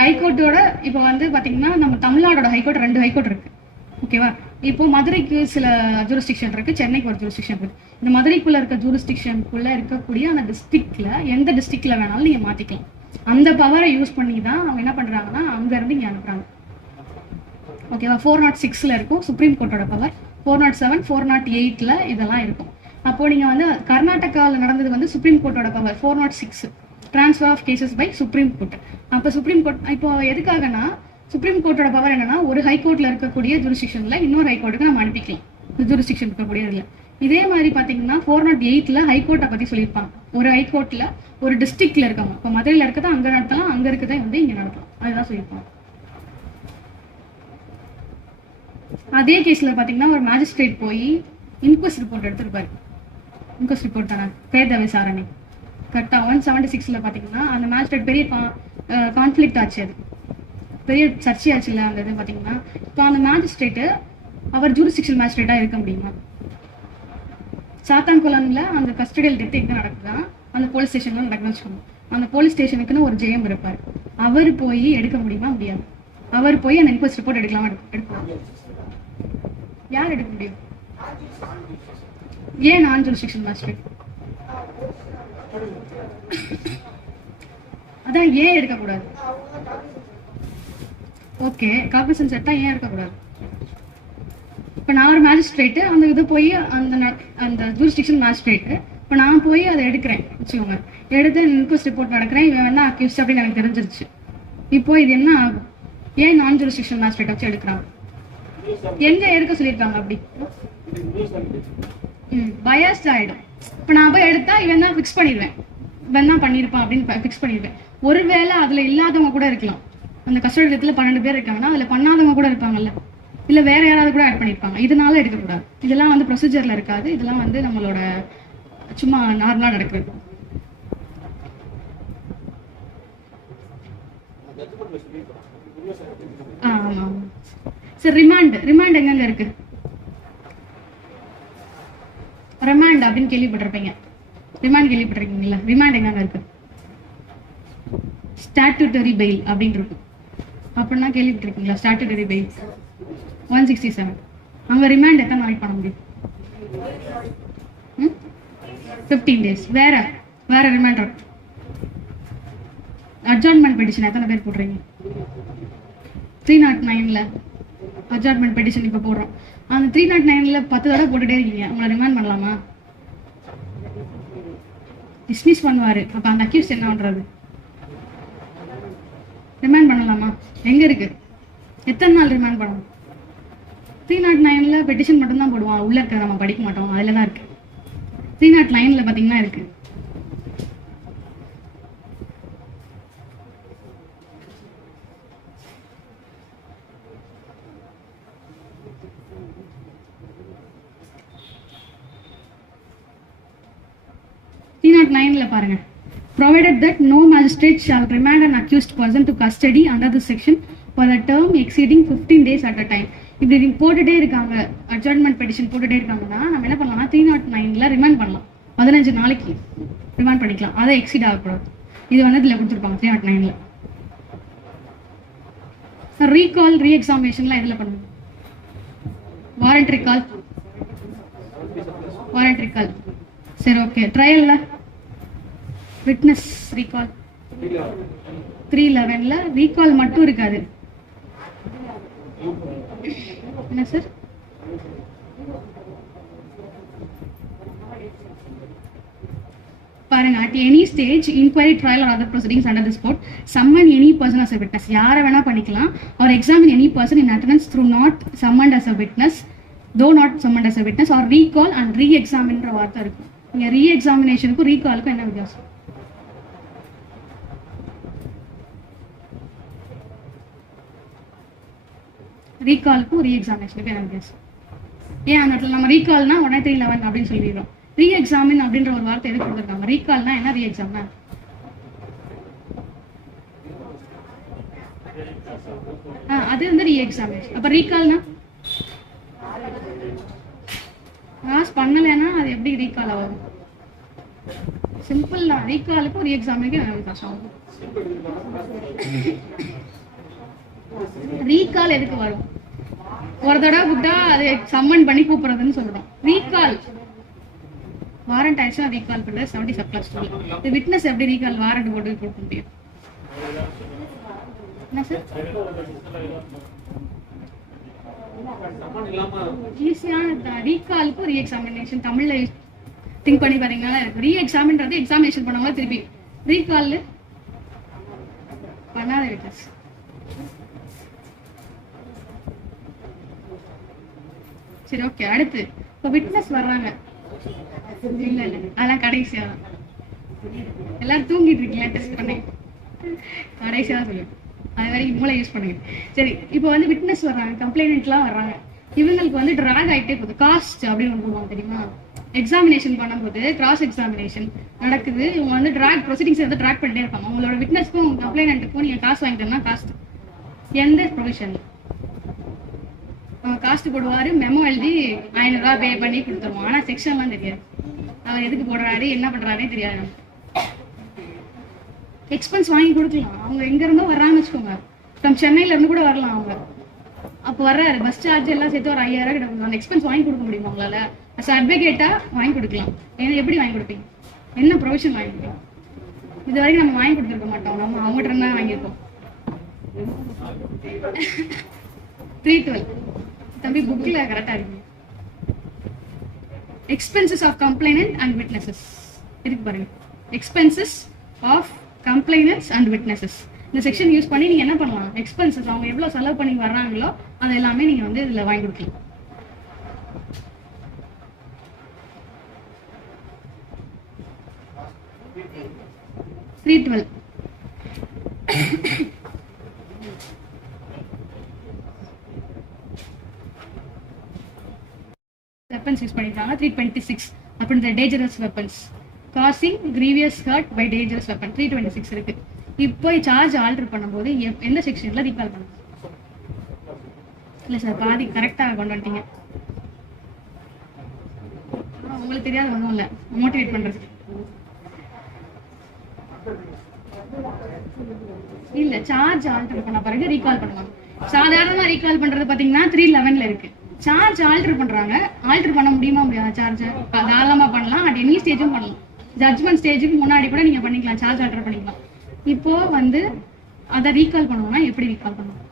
ஹைகோர்ட்டோட இப்போ வந்து பாத்தீங்கன்னா நம்ம தமிழ்நாடோட ஹைகோர்ட் 2 ஹைகோர்ட் இருக்கு, ஓகேவா? இப்போ மதுரைக்கு சில ஜூரிஸ்டிக்ஷன் இருக்கு, சென்னைக்கு ஒரு ஜூரிஸ்டிக்ஷன் இருக்கு. இந்த மதுரைக்குள்ள இருக்க ஜூரிஸ்டிக்ஷனுக்குள்ள இருக்கக்கூடிய அந்த டிஸ்ட்ரிக்ட்ல எந்த டிஸ்ட்ரிக்ட்ல வேணாலும் நீங்க மாத்திக்கலாம். அந்த பவரை யூஸ் பண்ணி தான் அவங்க என்ன பண்றாங்கன்னா அங்க இருந்து இங்க அனுப்புறாங்க. ஓகேவா? 406ல இருக்கும் சுப்ரீம் கோர்ட்டோட பவர், 407 408ல இதெல்லாம் இருக்கும். அப்போ நீங்க வந்து கர்நாடகாவில் நடந்தது வந்து சுப்ரீம் கோர்ட்டோட power 406 transfer of cases by supreme court. அப்போ சுப்ரீம் கோர்ட் இப்போ எதுக்காகனா சுப்ரீம் கோர்ட்டோட பவர் என்னன்னா ஒரு ஹைகோர்ட்ல இருக்கக்கூடிய ஜூரிஸ்டிக்ஷன்ல இன்னொரு ஹைகோர்ட்டுக்கு நம்ம அனுப்பிக்கலாம், ஜூரிஸ்டிக்ஷன் இருக்கக்கூடிய இதுல. இதே மாதிரி பாத்தீங்கன்னா 408ல ஹைகோர்ட்டை பத்தி சொல்லியிருப்பாங்க. ஒரு ஹைகோர்ட்ல ஒரு டிஸ்ட்ரிக்ட்ல இருக்காங்க, இப்போ மதுரையில இருக்கதா அங்க நடத்தலாம், அங்க இருக்கதை வந்து இங்க நடத்தலாம், அதுதான் சொல்லியிருப்பாங்க. அதே கேஸ்ல பாத்தீங்கன்னா ஒரு மேஜிஸ்ட்ரேட் போய் இன்குவஸ்ட் ரிப்போர்ட் எடுத்திருப்பாரு. இன்குவஸ்ட் ரிப்போர்ட் தானே, பிரேத விசாரணை. கரெக்டா 176ல பாத்தீங்கன்னா அந்த மேஜிஸ்ட்ரேட் பெரிய கான்ஃபிளிக்ட் ஆச்சு, அது பெரிய சர்ச்சையாச்சு இல்லை அந்த இது பாத்தீங்கன்னா. இப்போ அந்த மேஜிஸ்ட்ரேட்டு அவர் ஜூரிஸ்டிக்ஷன் மேஜிஸ்ட்ரேட்டா இருக்க முடியுமா? சாத்தான்குளம்ல அந்த கஸ்டடியல் டெத் எங்க நடக்குதா, அந்த போலீஸ் ஸ்டேஷன்ல நடக்குதுன்னு வச்சுக்கோங்க. அந்த போலீஸ் ஸ்டேஷனுக்குன்னு ஒரு ஜெயம் இருப்பார், அவர் போய் எடுக்க முடியுமா? முடியாது. அவர் போய் அந்த இன்குவஸ்ட் ரிப்போர்ட் எடுக்கலாம், எடுக்கலாம். யார் எடுக்க முடியும்? ஏன் நான் ஜூரிஸ்டிக்ஷன் மேஜிஸ்ட்ரேட்? அதான் ஏன் எடுக்கக்கூடாது? ஓகே, காக்னிசன்ஸ் எடுத்தா ஏன் எடுக்கக்கூடாது? இப்போ நான் ஒரு மேஜிஸ்ட்ரேட்டு, அந்த இது போய் அந்த ஜூரிஸ்டிக்ஷன் மேஜிஸ்ட்ரேட்டு, இப்போ நான் போய் அதை எடுக்கிறேன் வச்சுக்கோங்க, எடுத்து இன்குவஸ்ட் ரிப்போர்ட் நடக்கிறேன், இவன் என்ன அக்யூஸ்ட் அப்படின்னு எனக்கு தெரிஞ்சிருச்சு. இப்போ இது என்ன ஆகும்? ஏன் நான் ஜூரிஸ்டிக்ஷன் மேஜிஸ்ட்ரேட் வச்சு எடுக்கிறாங்க? எங்க எடுக்க சொல்லியிருக்காங்க அப்படி? பயாஸ்ட் ஆயிடும். இப்போ நான் போய் எடுத்தா இவன் தான் ஃபிக்ஸ் பண்ணிடுவேன், இவன் தான் பண்ணியிருப்பான் அப்படின்னு ஃபிக்ஸ் பண்ணிடுவேன். ஒருவேளை அதுல இல்லாதவங்க கூட இருக்கலாம். அந்த கஸ்டடி டெத்ல 12 பேர் இருக்காங்கன்னா அதுல பண்ணாதவங்க கூட இருப்பாங்கல்ல, இல்ல வேற யாராவது கூட ஆட் பண்ணிருப்பாங்க. இதனால எடுக்கக்கூடாது. இதெல்லாம் வந்து ப்ரொசீஜர்ல இருக்காது, இதெல்லாம் வந்து நம்மளோட சும்மா நார்மலா நடக்குது. ஆமா சார். ரிமாண்ட் எங்க இருக்கு? ரிமாண்ட் அப்படின்னு கேள்விப்பட்டிருப்பீங்க, ரிமாண்ட் கேள்விப்பட்டிருக்கீங்களா? ரிமாண்ட் எங்க இருக்கு? ஸ்டாட்யூட்டரி பெயில் அப்படின்னு இருக்கு, அப்படின்னா கேள்விப்பட்டிருக்கீங்களா? Statutory bail 167. அங்க ரிமாண்ட் எத்தனை நாளைக்கு பண்ண முடியும்? 15 days. வேற ரிமாண்ட் இருக்கு. அட்ஜார்ன்மெண்ட் பெட்டிஷன் எத்தனை பேர் போடுறீங்க? 309ல அட்ஜார்ன்மெண்ட் பெட்டிஷன் இப்போ போடுறோம். அந்த 309ல 10 தடவை போட்டுட்டே இருக்கீங்க, உங்களை ரிமாண்ட் பண்ணலாமா? டிஸ்மிஸ் பண்ணுவாரு. அப்ப அந்த அக்யூஸ் என்ன பண்றது? ரிமாண்ட் பண்ணலாமா? எங்க இருக்கு? எத்தனை நாள் ரிமாண்ட் பண்ணணும்? 309ல பெட்டிஷன் மட்டும் தான் போடுவோம், உள்ள இருக்க நம்ம படிக்க மாட்டோம், அதுல தான் இருக்கு. 309ல பாத்தீங்கன்னா இருக்கு. பாருங்க, provided that no magistrate shall remand an accused person to custody under this section for the term exceeding 15 days at a time. இப்படி போட்டுட்டே இருக்காங்க, அட்ஜார்ன்மெண்ட் பெட்டிஷன் போட்டுட்டே இருக்காங்கன்னா நம்ம என்ன பண்ணலாம்னா 309ல ரிமாண்ட் பண்ணலாம், 15 நாளைக்கு ரிமாண்ட் பண்ணிக்கலாம், அதை எக்ஸீட் ஆகக்கூடாது. இது வந்து இதில் கொடுத்துருப்பாங்க 309ல. ரீகால் ரீஎக்ஸாமினேஷன்லாம் எதில் பண்ணுவோம்? வாரண்டரி கால். சரி, ஓகே. ட்ரையல்ல விட்னஸ் ரீகால் 311ல ரீகால் மட்டும் இருக்காது. என்ன சார்? பாருங்க, at any stage inquiry, trial or other proceedings under this code, summon any person as a witness. யாரை வேணா பண்ணிக்கலாம். or examine any person in attendance through not summoned as a witness, though not summoned as a witness, or recall and re-examineன்ற வார்த்தை இருக்கும். இங்க ரீஎக்ஸாமினேஷனுக்கும் ரீகாலுக்கும் என்ன வித்தியாசம்? ரீகாலுக்கும் ரீஎக்ஸாமினேஷனுக்கும் என்ன வித்தியாசம்? ஏன் அந்த இடத்துல நம்ம ரீகால்னா 10311 அப்படின்னு சொல்லிடுறோம், ரீஎக்ஸாமின் அப்படின்ற ஒரு வார்த்தை எதுக்கு கொடுத்துருக்காங்க? ரீகால்னா என்ன, ரீஎக்ஸாம்னா? அது வந்து ரீஎக்ஸாமினேஷன். அப்ப ரீகால்னா பாஸ் பண்ணலைன்னா அது எப்படி ரீகால் ஆகும்? சிம்பிள் தான். ரீகாலுக்கும் ரீஎக்ஸாமினுக்கும் என்ன வித்தியாசம்? ரீகால் எதுக்கு வரும்? ஒரு தடவை கூப்பிட்டா அதை சம்மன் பண்ணி கூப்பிடுறதுன்னு சொல்றோம். ரீகால் வாரண்ட் ஆயிடுச்சுன்னா ரீகால் பண்றது 70 சப்ளாஸ் 2. இது விட்னஸ் எப்படி ரீகால் வாரண்ட் போட்டு கொடுக்க முடியும்? என்ன சார்? ஈஸியான ரீகாலுக்கும் ரீ எக்ஸாமினேஷன் தமிழ்ல திங்க் பண்ணி பாத்தீங்கன்னா ரீ எக்ஸாமின்றது எக்ஸாமினேஷன் பண்ணவங்க திருப்பி ரீகால் பண்ணாத விட்னஸ். சரி ஓகே, அடுத்து இப்போ விட்னஸ் வர்றாங்க. இல்ல இல்ல அதெல்லாம் கடைசியா தான். எல்லாரும் தூங்கிட்டு இருக்கீங்களா? டெஸ்ட் பண்ணி கடைசியா தான் சொல்லுவேன். அது வரைக்கும் மூளை யூஸ் பண்ணுங்க. சரி, இப்போ வந்து விட்னஸ் வர்றாங்க, கம்ப்ளைண்ட்லாம் வர்றாங்க. இவங்களுக்கு வந்து ட்ராக் ஆகிட்டே போகுது. காஸ்ட் அப்படின்னு போடுவாங்க தெரியுமா? எக்ஸாமினேஷன் பண்ணும்போது கிராஸ் எக்ஸாமினேஷன் நடக்குது. இவங்க வந்து ட்ராக் ப்ரொசீடிங்ஸ் வந்து ட்ராக் பண்ணிட்டே இருப்பாங்க. உங்களோட விட்னஸ்க்கும் கம்ப்ளைண்ட்டுக்கும் நீங்க காசு வாங்கிட்டோம்னா காஸ்ட் எந்த ப்ரொவிஷன் காஸ்ட் போடுவாரு, மெமோ எழுதி 500 ரூபா பே பண்ணி கொடுத்துருவோம். ஆனா செக்ஷன்லாம் தெரியாது, அவர் எதுக்கு போடுறாரு என்ன பண்றாருன்னே தெரியாது. எக்ஸ்பென்ஸ் வாங்கி கொடுக்கலாம். அவங்க எங்க இருந்தோ வர்றாங்கன்னு வச்சுக்கோங்க, ஃப்ரம் சென்னையில இருந்து கூட வரலாம். அவங்க அப்போ வர்றாரு, பஸ் சார்ஜ் எல்லாம் சேர்த்து ஒரு 5000 கிட்ட அந்த எக்ஸ்பென்ஸ் வாங்கி கொடுக்க முடியுமா உங்களால? அட்வொகேட்டா வாங்கி கொடுக்கலாம். ஏன்னா எப்படி வாங்கி கொடுப்பீங்க? என்ன ப்ரொவிஷன் வாங்கி கொடுப்பீங்க? இது வரைக்கும் நம்ம வாங்கி கொடுத்துருக்க மாட்டோம், நம்ம அவங்ககிட்ட இருந்தா வாங்கியிருக்கோம். 312 தம்பி புக்ல கரெக்டா இருக்கு. Expenses of complainant and witnesses இருக்கு பாருங்க. Expenses of complainants and witnesses இந்த செக்ஷன் யூஸ் பண்ணி நீங்க என்ன பண்ணலாம்? எக்ஸ்பென்சஸ் அவங்க எவ்வளவு செலவு பண்ணி வர்றாங்களோ அது எல்லாமே நீங்க வந்து இதுல வாங்கி கொடுக்கலாம். வெப்பன்ஸ் யூஸ் பண்ணிருக்காங்க. 326 அப்படின்ற dangerous weapons causing grievous hurt by dangerous weapon 326 இருக்கு. இப்போ சார்ஜ் ஆல்டர் பண்ணும்போது எந்த செக்ஷன்ல ரீகால் பண்ணுங்க? இல்ல சார், பாதி கரெக்டா கொண்டு வந்துட்டீங்க. உங்களுக்கு தெரியாது ஒன்றும் இல்லை, மோட்டிவேட் பண்றது இல்ல. சார்ஜ் ஆல்டர் பண்ண பிறகு ரீகால் பண்ணுவாங்க. சாதாரணமா ரீகால் பண்றது பாத்தீங்கன்னா 311 இருக்கு. சார்ஜ் ஆல்டர் பண்றாங்க. ஆல்டர் பண்ண முடியுமா முடியாது? சார்ஜ் தாராளமா பண்ணலாம், அட் எனி ஸ்டேஜும் பண்ணலாம். ஜட்ஜ்மெண்ட் ஸ்டேஜுக்கு முன்னாடி கூட நீங்க பண்ணிக்கலாம், சார்ஜ் ஆல்டர் பண்ணிக்கலாம். இப்போ வந்து அதை ரீகால் பண்ணணும்னா எப்படி ரீகால் பண்ணுவோம்?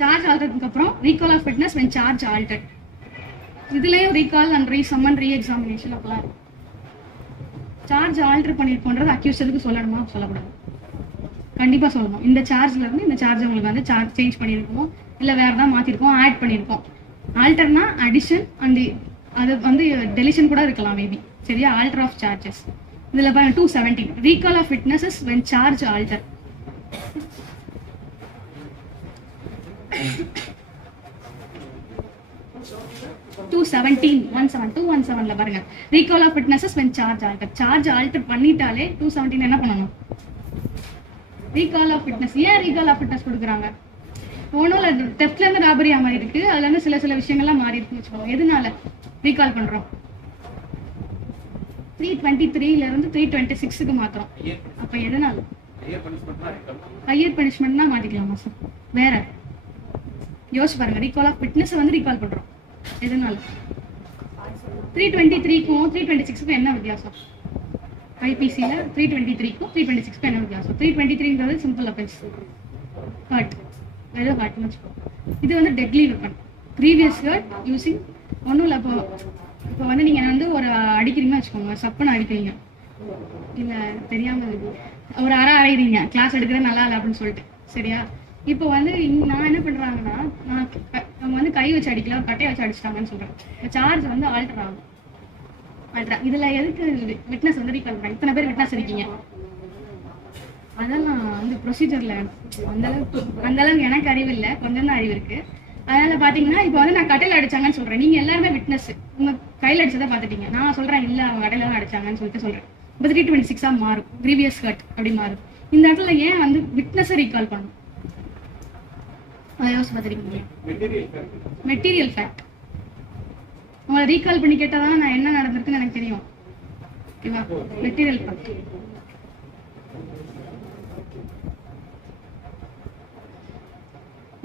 சார்ஜ் ஆல்டருக்கு அப்புறம் recall of fitness when charge altered. இதுலயும் recall and resummon re examination அப்பலாம். சார்ஜ் ஆல்டர் பண்ணிருக்கோன்றது அக்யூஸ்டுக்கு சொல்லணுமா சொல்லக்கூடாது? கண்டிப்பா சொல்லணும். இந்த சார்ஜ்ல இருந்து இந்த சார்ஜ் உங்களுக்கு வந்து சார்ஜ் சேஞ்ச் பண்ணிருக்கோம், இல்ல வேற ஏதாவது மாத்திருக்கோம், ஆட் பண்ணிருக்கோம். ஆல்டர்னா அடிஷன் அண்ட் அது வந்து டெலிஷன் கூட இருக்கலாம் மேபி. சரியா? ஆல்டர் ஆஃப் சார்ஜஸ் இதுல பாருங்க 217 recall of witnesses when charge alter. பாருங்க recall of witnesses when charge alter. Charge alter பண்ணிட்டாலே 217 என்ன பண்ணணும்? Recall of witness. ஏன் ரீகால் ஆஃப் விட்னஸ் கொடுக்குறாங்க? ஒன்றும் இல்லை, டெப்த்ல இருந்து ராபரியா மாதிரி இருக்கு, அதுல இருந்து சில விஷயங்கள்லாம் மாறி இருக்குன்னு வச்சுக்கோங்க. எதனால ரீகால் பண்றோம்? 323ல இருந்து 326க்கு மாத்திரம். அப்ப எதனால? ஹையர் பனிஷ்மெண்ட்னா மாத்திக்கலாமா சார்? வேற யோசிச்சு பாருங்க. ரீகால் ஆஃப் விட்னஸ் வந்து ரீகால் பண்றோம், எதனால? 323க்கும் 326க்கும் என்ன வித்தியாசம்? ஐபிசியில் 323க்கும் 326க்கும் என்ன வித்தியாசம்? 323ங்கிறது சிம்பிள் அஃபென்ஸ், ஹர்ட், வெறும் ஹர்ட்னு வச்சுக்கோ. இது வந்து deadly weapon, previous hurt using. ஒன்றும் இல்லை, இப்போ வந்து நீங்கள் வந்து ஒரு அடிக்கிறீங்கன்னு வச்சுக்கோங்க, சப்புன்னு அடிக்கிறீங்க, இல்லை தெரியாமல் ஒரு அரைகிறீங்க, கிளாஸ் எடுக்கிறது நல்லா இல்லை அப்படின்னு சொல்லிட்டு. சரியா? இப்போ வந்து நான் என்ன பண்ணுறாங்கன்னா, நம்ம வந்து கை வச்சு அடிக்கலாம், கட்டையை வச்சு அடிச்சிட்டாங்கன்னு சொல்கிறேன். இப்போ சார்ஜ் வந்து ஆல்டர் ஆகும். இதுல எதுக்கு விட்னஸ் வந்து ரீகால் பண்றாங்க? இத்தனை பேர் விட்னஸ் இருக்கீங்க, அதெல்லாம் வந்து ப்ரொசீஜர்ல அந்த அளவுக்கு எனக்கு அறிவு இல்லை, கொஞ்சம் தான் அறிவு இருக்கு. அதனால பாத்தீங்கன்னா இப்போ வந்து நான் கட்டையில அடிச்சாங்கன்னு சொல்றேன், நீங்க எல்லாருமே விட்னஸ், உங்க கையில அடிச்சதை பாத்துட்டீங்க. நான் சொல்றேன் இல்ல அவங்க கடையில தான் அடிச்சாங்கன்னு சொல்லிட்டு சொல்றேன். இப்போ 326 மாறும், ப்ரீவியஸ் ஹர்ட் அப்படி மாறும். இந்த இடத்துல ஏன் வந்து விட்னஸை ரீகால் பண்ணும்? அதை யோசிச்சு பார்த்துருக்கீங்க. Material fact. உங்களை ரீகால் பண்ணி கேட்டாதான் நான் என்ன நடந்திருக்குன்னு எனக்கு தெரியும். ஓகேவா? Material fact.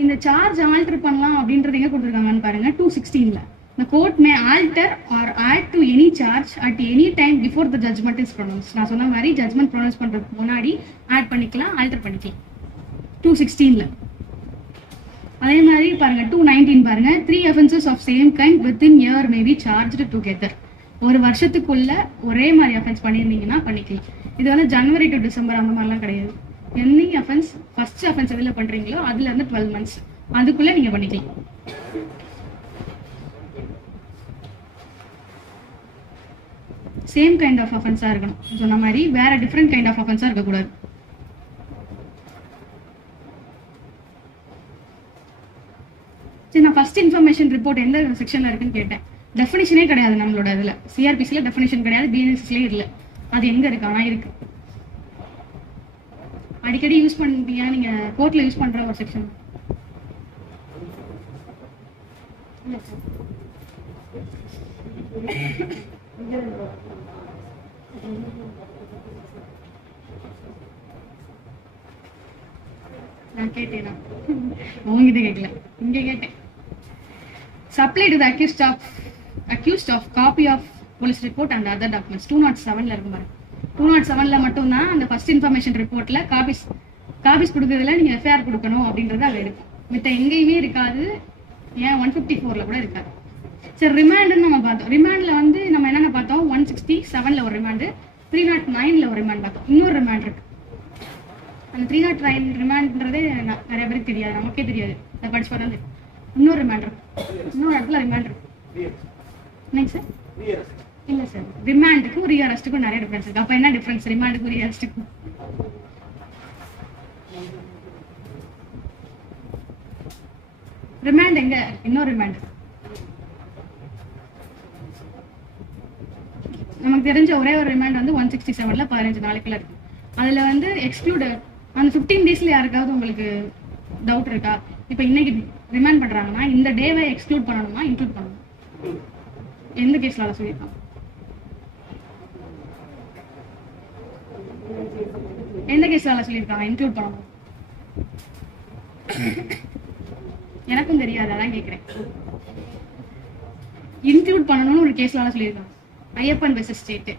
இந்த சார்ஜ் ஆல்டர் பண்ணலாம் அப்படின்றது எங்க கொடுத்துருக்காங்கன்னு பாருங்க. 216ல the court may alter or add to any charge at any time before the judgment is pronounced. நான் சொன்ன மாதிரி ஜட்ஜ்மெண்ட் ப்ரொனவுன்ஸ் பண்றதுக்கு முன்னாடி ஆட் பண்ணிக்கலாம், ஆல்டர் பண்ணிக்கலாம். 216ல அதே மாதிரி பாருங்க 219 பாருங்க 3 offenses of same kind within year may be charged together. ஒரு வருஷத்துக்குள்ள ஒரே மாதிரி அஃபென்ஸ் பண்ணியிருந்தீங்கன்னா பண்ணிக்கலாம். இது வந்து ஜனவரி டு டிசம்பர் அந்த மாதிரிலாம் கிடையாது. எனி அஃபென்ஸ் ஃபர்ஸ்ட் அஃபென்ஸ் எதில் பண்றீங்களோ அதுல இருந்து 12 months அதுக்குள்ள நீங்க பண்ணிக்கலாம். சேம் கைண்ட் ஆஃப் அஃபென்ஸா இருக்கணும். சொன்ன மாதிரி வேற டிஃப்ரெண்ட் கைண்ட் ஆஃப் அஃபென்ஸா இருக்கக்கூடாது. நான் ஃபர்ஸ்ட் இன்ஃபர்மேஷன் ரிப்போர்ட் எந்த செக்ஷன்ல இருக்குன்னு கேட்டேன். டெஃபினிஷனே கிடையாது நம்மளோட இதுல. சிஆர்பிசில டெஃபினிஷன் கிடையாது, பிஎன்எஸ்எஸ்லயே இல்ல. அது எங்க இருக்கு? ஆனா இருக்கு. அடிக்கடி யூஸ் பண்ணுவீங்க நீங்க கோர்ட்ல யூஸ் பண்ற ஒரு செக்ஷன். நான் கேட்டேனா? உங்ககிட்ட கேட்கல, இங்க கேட்டேன். Supply to the accused of copy of police report and other documents. 207 இருக்கு பாருங்க. 207 மட்டும் தான் அந்த ஃபர்ஸ்ட் இன்ஃபர்மேஷன் ரிப்போர்ட்ல காபிஸ் கொடுக்கறதுல நீங்க எஃப்ஐஆர் கொடுக்கணும் அப்படின்றது அங்க இருக்கு. மித்த எங்கேயுமே இருக்காது. ஏன் 154ல கூட இருக்காது. சரி, ரிமாண்ட்னு நம்ம பார்த்தோம். ரிமாண்ட்ல வந்து நம்ம என்னென்ன பார்த்தோம்? 167ல ஒரு ரிமாண்ட், 309ல ஒரு ரிமாண்ட் பார்த்தோம். இன்னொரு ரிமாண்ட் இருக்கு. அந்த 309 ரிமாண்ட்ன்றதே நிறைய பேருக்கு தெரியாது, நமக்கே தெரியாது. அதை படிச்சு பார்த்தா இன்னொரு ரிமாண்ட் இருக்கு. இன்னொரு இடத்துல ரிமாண்ட் இருக்கு. என்னங்க சார்? இல்ல சார், ரிமாண்டுக்கும் ரீஅரெஸ்ட்டுக்கும் நிறைய டிஃபரன்ஸ் இருக்கு. அப்ப என்ன டிஃபரன்ஸ் ரிமாண்டுக்கும் ரீஅரெஸ்ட்டுக்கும்? ரிமாண்ட் எங்க? இன்னொரு ரிமாண்ட் நமக்கு தெரிஞ்ச ஒரே ஒரு ரிமாண்ட் வந்து 167ல 15 நாளைக்குள்ள இருக்கு. அதுல வந்து எக்ஸ்க்ளூட் அந்த 15 daysல யாருக்காவது உங்களுக்கு டவுட் இருக்கா? இப்ப இன்னைக்கு ரிமாண்ட் பண்றாங்கன்னா இந்த டேவை எக்ஸ்க்ளூட் பண்ணணுமா இன்க்ளூட் பண்ணணும்? எந்த கேஸ்ல அதை சொல்லியிருக்காங்க? எந்த கேஸ்ல சொல்லியிருக்காங்க இன்க்ளூட் பண்ணணும்? எனக்கும் தெரியாது, அதான் கேட்கிறேன். இன்க்ளூட் பண்ணணும்னு ஒரு கேஸ்ல சொல்லியிருக்காங்க. Ayyappan versus state.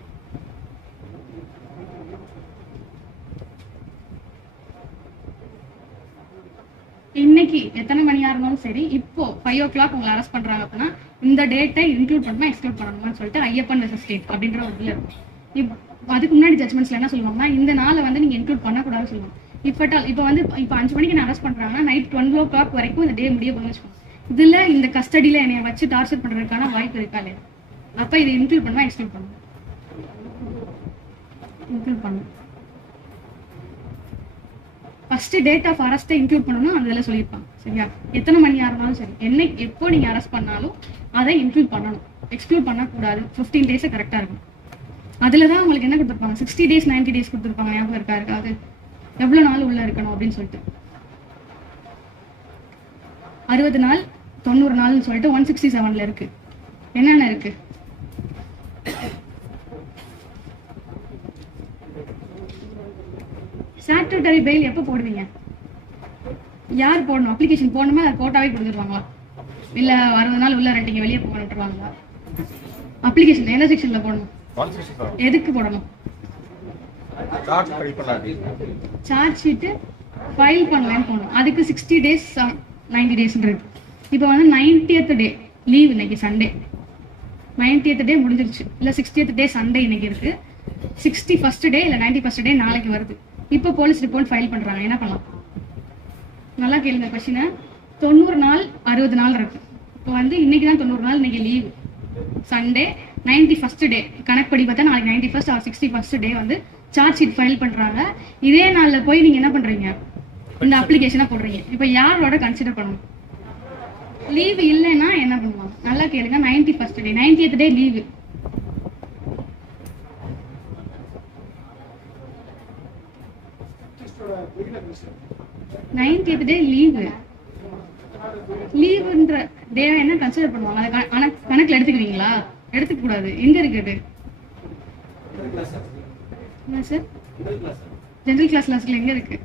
இன்னைக்கு எத்தனை மணியா இருந்தாலும் சரி, இப்போ 5 o'clock உங்களை அரெஸ்ட் பண்றாங்க அப்படின்னா இந்த டேட்டை இன்க்ளூட் பண்ணணுமா எக்ஸ்க்ளூட் பண்ணணுமான்னு சொல்லிட்டு ஐயப்பன் வெர்சஸ் ஸ்டேட் அப்படின்ற ஒரு இதுல இருக்கும். அதுக்கு முன்னாடி ஜட்மெண்ட்ஸ்ல என்ன சொல்லுவாங்கன்னா இந்த நாளை வந்து நீங்க இன்க்ளூட் பண்ணக்கூடாதுன்னு சொல்லுவாங்க. இப்போ வந்து இப்போ 5 மணிக்கு நான் அரெஸ்ட் பண்றாங்கன்னா நைட் 12 o'clock வரைக்கும் இந்த டே முடிய போகணும்னு வச்சுக்கோங்க. இதுல இந்த கஸ்டடியில என்னைய வச்சு டார்ச்சர் பண்றதுக்கான வாய்ப்பு இருக்கா இல்லையா? அப்ப இதை இன்க்ளூட் பண்ணுமா எக்ஸ்க்ளூட் பண்ணணும்? இன்க்ளூட் பண்ணணும். ஃபர்ஸ்ட் டேட் ஆஃப் அரெஸ்ட்டை இன்க்ளூட் பண்ணணும் அதுல சொல்லியிருப்பாங்க. சரியா? எத்தனை மணியா இருந்தாலும் சரி, எப்போ நீங்க அரெஸ்ட் பண்ணாலும் அதை இன்க்ளூட் பண்ணணும், எக்ஸ்க்ளூட் பண்ணக்கூடாது. 15 days கரெக்டா இருக்கும். அதுலதான் உங்களுக்கு என்ன கொடுத்துருப்பாங்க? 60 days 90 days கொடுத்துருப்பாங்க. ஞாபகம் இருக்கா? இருக்காது. எவ்வளவு நாள் உள்ள இருக்கணும் அப்படின்னு சொல்லிட்டு 60 நாள் 90 நாள்னு சொல்லிட்டு 167ல இருக்கு. என்னென்ன இருக்கு? ஸ்டாட்யூட்டரி பெயில் எப்போ போடுவீங்க? யார் போடணும்? அப்ளிகேஷன் போடணுமா? அது கோட்டாவே கொடுத்துருவாங்களா? இல்ல 60 நாள் உள்ள ரெண்டிங்க வெளியே போகணும்ட்டுருவாங்களா? அப்ளிகேஷன் எந்த செக்ஷன்ல போடணும்? எதுக்கு போடணும்? சார்ஜ் ஷீட் ஃபைல் பண்ணலன்னு போகணும். அதுக்கு 60 days 90 days இருக்கு. இப்போ வந்து 90th டே லீவ், இன்னைக்கு சண்டே. 90th டே முடிஞ்சிருச்சு. இல்ல 60th டே சண்டே இன்னைக்கு இருக்கு. 61st டே இல்ல 91st டே நாளைக்கு வருது. இப்போ போலீஸ் ரிப்போர்ட் ஃபைல் பண்றாங்க. என்ன பண்ணலாம்? நல்லா கேளுங்க கொஸ்டினை. 90 நாள் 60 நாள் இருக்கு. இப்போ வந்து இன்னைக்கு தான் 90 நாள், இன்னைக்கு லீவ் சண்டே. 91st டே கணக்குப்படி பார்த்தா நாளைக்கு 91st ஆர் 61st டே வந்து சார்ஜ் ஷீட் ஃபைல் பண்றாங்க. இதே நாள்ல போய் நீங்க என்ன பண்றீங்க? இந்த அப்ளிகேஷனை போடுறீங்க. இப்போ யாரோட கன்சிடர் பண்ணணும்? லீவ் இல்லைன்னா என்ன பண்ணுவாங்க? நல்லா கேளுங்க. 91st டே 90th டே லீவு. லீவுன்ற டே என்ன கன்சிடர் பண்ணுவாங்க? அதை கணக்குல எடுத்துக்குவீங்களா? எடுத்துக்க கூடாது. எங்க இருக்குது சார்? ஜெனரல் கிளாஸ்ல எங்க இருக்கு?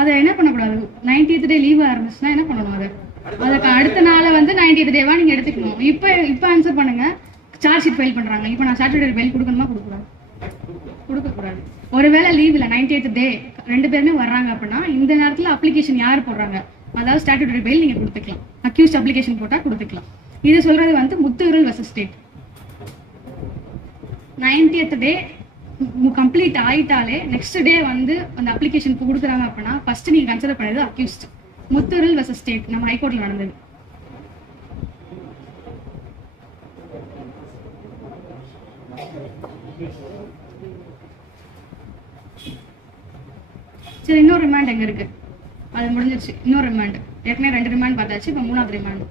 அதை என்ன பண்ணக்கூடாது? 90th டே லீவா இருந்துச்சுன்னா என்ன பண்ணணும்? அதுக்கு அடுத்த நாளை வந்து 90th டேவா நீங்க எடுத்துக்கணும். இப்ப ஆன்சர் பண்ணுங்க. சார்ஜ் ஷீட் ஃபைல் பண்றாங்க. இப்போ நான் சாட்டர்டே ஃபைல் கொடுக்கணுமா கொடுக்கக்கூடாது? கொடுக்கக்கூடாது. ஒருவேளை லீவ் இல்ல 90th டே 2 பேருமே வர்றாங்க அப்படின்னா இந்த நேரத்துல அப்ளிகேஷன் யார் போடுறாங்க? அதாவது ஸ்டாட்யூட்டரி பெயில் நீங்க கொடுத்துக்கலாம், அக்யூஸ்ட் அப்ளிகேஷன் போட்டா கொடுத்துக்கலாம். இது சொல்றது வந்து Muthuvel versus state. 90th day complete ஆயிட்டாலே நெக்ஸ்ட் டே வந்து அந்த அப்ளிகேஷன் கொடுக்குறாங்க அப்படின்னா ஃபர்ஸ்ட் நீங்க கன்சிடர் பண்ணது அக்யூஸ்ட். முத்துவேல் வெர்சஸ் ஸ்டேட் நம்ம ஹைகோர்ட்ல நடந்தது. சரி, இன்னொரு ரிமாண்ட் எங்க இருக்கு? அது முடிஞ்சிருச்சு. இன்னொரு ரிமாண்ட், ஏற்கனவே 2 ரிமாண்ட் பார்த்தாச்சு, இப்போ 3வது ரிமாண்ட்.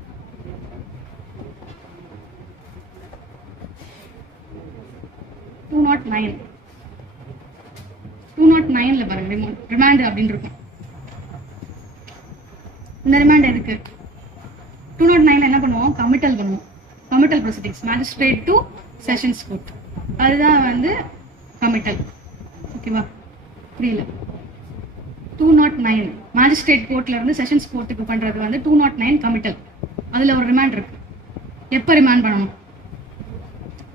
டூ நாட் நைன்ல பாருங்க ரிமாண்ட் அப்படின்னு இருக்கும். இந்த ரிமாண்ட் எதுக்கு? 209 என்ன பண்ணுவோம்? கமிட்டல் பண்ணுவோம். Committal proceedings, magistrate to sessions court, அதுதான் வந்து கமிட்டல். ஓகேவா? புரியல? 209 மேஜிஸ்ட்ரேட் கோர்ட்ல இருந்து செஷன்ஸ் கோர்ட்டுக்கு பண்றது வந்து 209 கமிட்டல். அதுல ஒரு ரிமாண்ட் இருக்கு. எப்ப ரிமாண்ட் பண்ணணும்?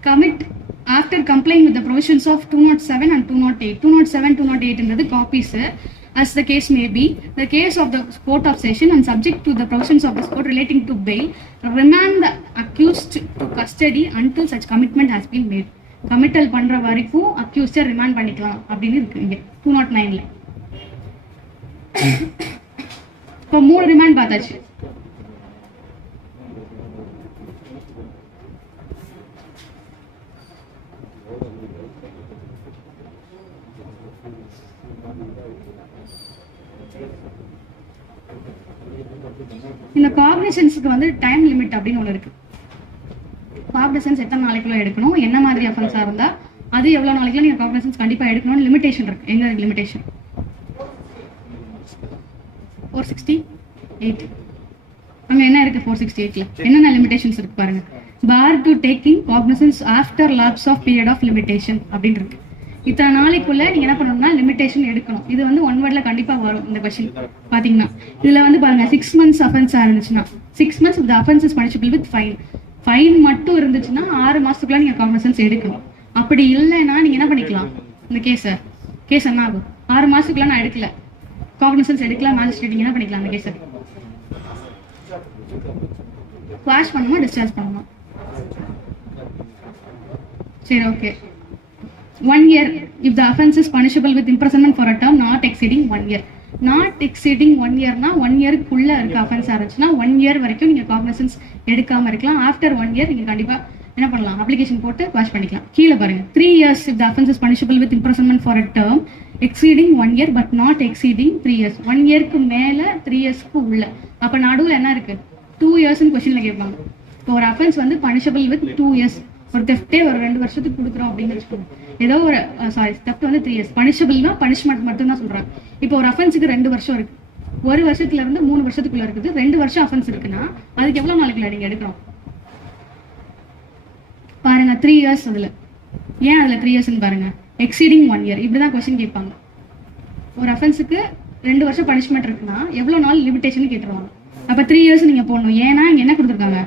Commit after complaint with the provisions of 207 and 208. 207, 208ன்றது copies. as the case may be, the case of the court of session and subject to the provisions of this court relating to bail, remand the accused to custody until such commitment has been made. Committal பண்ற வரைக்கும் அக்யூஸ்ட remand பண்ணிக்கலாம் அப்படின்னு இருக்கு இங்க 209ல. இப்போ 3 remand பார்த்தாச்சு. இந்த காக்னிசன்ஸ்க்கு வந்து டைம் லிமிட் அப்படின்னு ஒன்று இருக்கு. காக்னிசன்ஸ் எத்தனை நாளைக்குள்ள எடுக்கணும், என்ன மாதிரி அஃபென்ஸா இருந்தா அது எவ்வளவு நாளைக்குள்ள நீங்க காக்னிசன்ஸ் கண்டிப்பா எடுக்கணும்னு லிமிடேஷன் இருக்கு. எங்க லிமிடேஷன்? 468. அங்க என்ன இருக்கு 468ல? என்னென்ன லிமிடேஷன்ஸ் இருக்கு பாருங்க. Bar to taking cognizance after lapse of period of limitation அப்படின்னு இருக்கு. இத்தனை நாளைக்குள்ள நீங்க என்ன பண்ணணும்னா லிமிடேஷன் எடுக்கணும். இது வந்து 1 வேர்ட்ல கண்டிப்பா வரும் இந்த क्वेश्चन. பாத்தீங்கன்னா இதுல வந்து பாருங்க 6 months அஃபென்ஸா இருந்துச்சுன்னா 6 months the offense is punishable with fine. Fine மட்டும் இருந்துச்சுன்னா 6 மாசத்துக்குள்ள நீங்க காக்னிசன்ஸ் எடுக்கணும். அப்படி இல்லைன்னா நீங்க என்ன பண்ணிக்கலாம்? இந்த கேஸ் என்ன ஆகும்? 6 மாசத்துக்குள்ள நான் எடுக்கல, காக்னிசன்ஸ் எடுக்கல, மேஜிஸ்ட்ரேட் என்ன பண்ணிக்கலாம்? அந்த கேஸை குவாஷ் பண்ணுமா, டிஸ்சார்ஜ் பண்ணுமா? சரி, okay. 1 year if the offense is punishable with imprisonment for a term not exceeding 1 year. Not exceeding 1 yearனா 1 yearக்குள்ள இருக்க அஃபென்ஸ் இருந்துச்சுன்னா 1 year வரைக்கும் நீங்க காக்னிசன்ஸ் எடுக்காம இருக்கலாம். ஆஃப்டர் 1 year நீங்க கண்டிப்பா என்ன பண்ணலாம்? அப்ளிகேஷன் போட்டு வாஷ் பண்ணிக்கலாம். கீழே பாருங்க 3 years if the offense is punishable with imprisonment for a term exceeding 1 year but not exceeding 3 years. 1 yearக்கு மேல 3 yearsக்கு உள்ள. அப்ப நடுவுல என்ன இருக்கு? 2 yearsன்னு क्वेश्चनல கேட்பாங்க. இப்போ ஒரு அஃபென்ஸ் வந்து பனிஷபிள் வித் 2 years, ஒரு தெஃப்டே ஒரு 2 வருஷத்துக்கு கொடுக்குறோம் அப்படின்னு வச்சுக்கோங்க. ஏதோ ஒரு தெஃப்ட் வந்து 3 years, பனிஷபிள்னா பனிஷ்மெண்ட் மட்டும் தான் சொல்றாங்க. இப்போ ஒரு அஃபென்ஸுக்கு 2 வருஷம் இருக்கு, 1 வருஷத்துல இருந்து 3 வருஷத்துக்குள்ள இருக்குது. 2 வருஷம் அஃபென்ஸ் இருக்குன்னா அதுக்கு எவ்வளவு நாளைக்குள்ள நீங்க எடுக்கணும் பாருங்க? 3 years. அதுல ஏன் அதுல 3 years பாருங்க? எக்ஸீடிங் 1 year இப்படிதான் क्वेश्चन கேட்பாங்க. ஒரு அஃபென்ஸுக்கு 2 வருஷம் பனிஷ்மெண்ட் இருக்குன்னா எவ்வளவு நாள் லிமிடேஷன் கேட்டுருவாங்க. அப்ப 3 years நீங்க போடணும். ஏன்னா இங்க என்ன கொடுத்துருக்காங்க?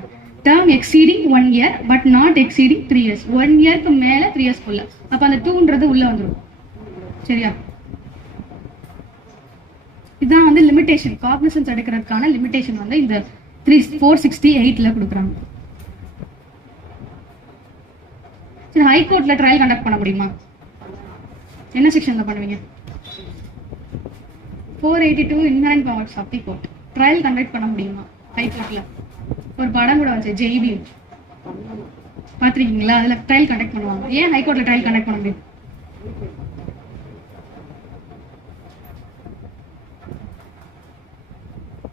term exceeding 1 year but not exceeding 3 years. 1 yearக்கு மேல 3 years உள்ள. அப்ப அந்த 2ன்றது உள்ள வந்துடும். சரியா? இதான் வந்து லிமிடேஷன். காக்னிசன்ஸ் எடுக்கிறதுக்கான லிமிடேஷன் வந்து இந்த 468ல கொடுக்குறாங்க. சரி, ஹைகோர்ட்ல ட்ரையல் கண்டக்ட் பண்ண முடியுமா? என்ன செக்ஷன்ல பண்ணுவீங்க? 482 inherent powers of the court. Trial conduct பண்ண முடியுமா ஹைகோர்ட்ல? ஒரு படம் கூட வந்து ஜெய்பி பாத்திருக்கீங்களா? அதுல ட்ரையல் கண்டக்ட் பண்ணுவாங்க. ஏன் ஹைகோர்ட்ல ட்ரையல் கண்டக்ட் பண்ண முடியும்?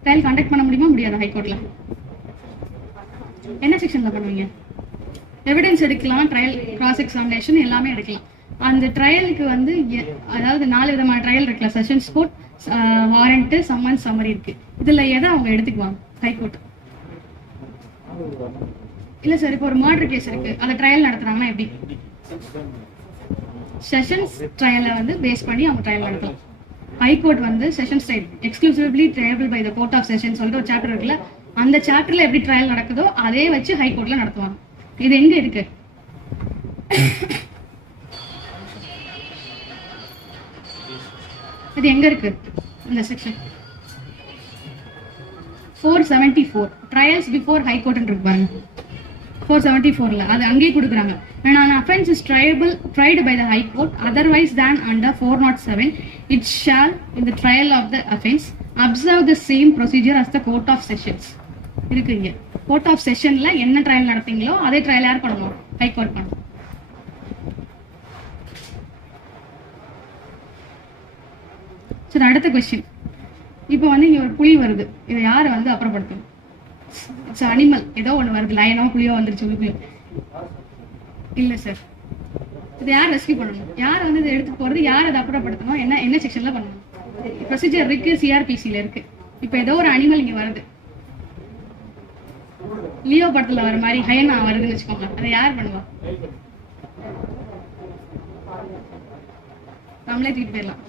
ட்ரையல் கண்டக்ட் பண்ண முடியுமா முடியாது ஹைகோர்ட்ல? என்ன செக்ஷன்ல பண்ணுவீங்க? எவிடன்ஸ் எடுக்கலாம், ட்ரையல், கிராஸ் எக்ஸாமினேஷன் எல்லாமே எடுக்கலாம். அந்த ட்ரையலுக்கு வந்து அதாவது 4 விதமான ட்ரையல் இருக்குல்ல, sessions court, warrant, summon, summary இருக்கு. இதுல எதை அவங்க எடுத்துக்குவாங்க ஹைகோர்ட்? இல்ல சார், இப்போ ஒரு மர்டர் கேஸ் இருக்கு, அதை ட்ரையல் நடத்துறாங்கன்னா எப்படி? செஷன்ஸ் ட்ரையலை வந்து பேஸ் பண்ணி அவங்க ட்ரையல் நடத்தலாம். ஹைகோர்ட் வந்து sessions trial exclusively triable by the court of session சொல்லிட்டு ஒரு சாப்டர் இருக்குல்ல, அந்த சாப்டர்ல எப்படி ட்ரையல் நடக்குதோ அதே வச்சு ஹைகோர்ட்ல நடத்துவாங்க. இது எங்க இருக்கு? இது எங்க இருக்கு இந்த section? 474 trials before high court இருக்கு பாருங்க. 474ல அது அங்கேயே கொடுக்குறாங்க. when an offense is tried by the high court otherwise than under 407 it shall in the trial of the offense observe the same procedure as the court of sessions. இருக்குங்க court of செஷன்ல என்ன trial நடத்தீங்களோ அதே trial யார் பண்ணணும்? High court பண்ணணும். சரி, அடுத்த question. இப்போ வந்து இங்க ஒரு புலி வருது, இதை யாரை வந்து அப்புறப்படுத்தணும்? இட்ஸ் அனிமல், ஏதோ ஒன்று வருது, லயனோ புலியோ வந்துருச்சு உள்ளுக்குள்ள. இல்லை சார், இது யார் ரெஸ்கியூ பண்ணணும்? யார் வந்து இதை எடுத்து போறது? யார் அதை அப்புறப்படுத்தணும்? என்ன செக்ஷன்ல பண்ணணும்? ப்ரொசீஜர் இருக்கு, சிஆர்பிசியில இருக்கு. இப்போ ஏதோ ஒரு அனிமல் இங்க வருது, லியோ படத்துல வர மாதிரி ஹைனா வருதுன்னு வச்சுக்கோங்க, அதை யார் பண்ணுவா? நம்மளே தூக்கிட்டு போயிடலாம்.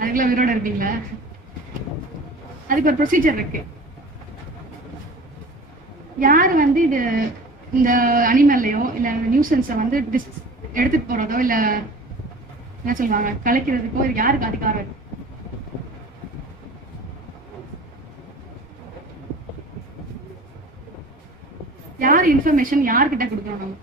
அதுக்கெல்லாம் உயிரோட இருப்பீங்களா? அதுக்கு ஒரு ப்ரொசீஜர் இருக்கு. யார் வந்து இது இந்த அனிமல்லையோ இல்ல நியூசன்ஸை வந்து எடுத்துட்டு போறதோ இல்ல என்ன சொல்லுவாங்க கலைக்கிறதுக்கோ யாருக்கு அதிகாரம் இருக்கு? யார் இன்ஃபர்மேஷன் யார்கிட்ட கொடுக்கணும்? நம்ம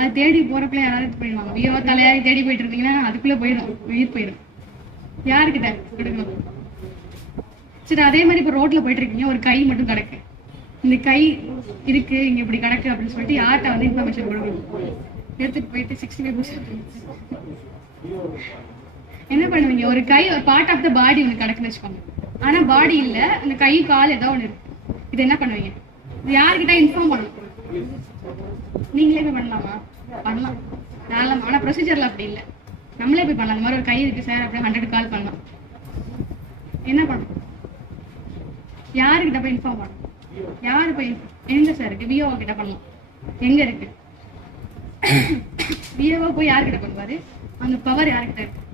அது தேடி போறப்பல யாராவது போயிடுவாங்க. வியோ தலையாரி தேடி போயிட்டு இருந்தீங்கன்னா அதுக்குள்ள போயிடும், உயிர் போயிடும். யாருக்கிட்ட கொடுக்கணும்? சரி, அதே மாதிரி இப்போ ரோட்ல போயிட்டு இருக்கீங்க, ஒரு கை மட்டும் கிடக்கு, இந்த கை இருக்கு இங்க இப்படி கிடக்கு அப்படின்னு சொல்லிட்டு யார்கிட்ட வந்து இன்ஃபர்மேஷன் கொடுக்கணும்? எடுத்துட்டு போயிட்டு 65 என்ன பண்ணுவீங்க? ஒரு கை, ஒரு பார்ட் ஆஃப் த பாடி ஒன்று கிடக்குன்னு வச்சுக்கோங்க, ஆனா பாடி இல்ல, அந்த கை கால் ஏதோ ஒன்று இருக்கு. இது என்ன பண்ணுவீங்க? இது யாருக்கிட்ட இன்ஃபார்ம் பண்ணணும்? நீங்களே போய் பண்ணலாமா? பண்ணலாம், தாராளமா. ஆனா ப்ரொசீஜர்ல அப்படி இல்லை, நம்மளே போய் பண்ணலாம். அந்த மாதிரி ஒரு கை இருக்கு சார், அப்படியே 100 கால் பண்ணலாம். என்ன பண்ணணும்? யாருக்கிட்ட போய் இன்ஃபார்ம் பண்ணணும்? யாரு போய் எங்க சார் இருக்கு? விஓ கிட்ட பண்ணலாம். எங்க இருக்கு விஓ? போய் யாருக்கிட்ட பண்ணுவாரு? அந்த பவர் யாருக்கிட்ட இருக்கு?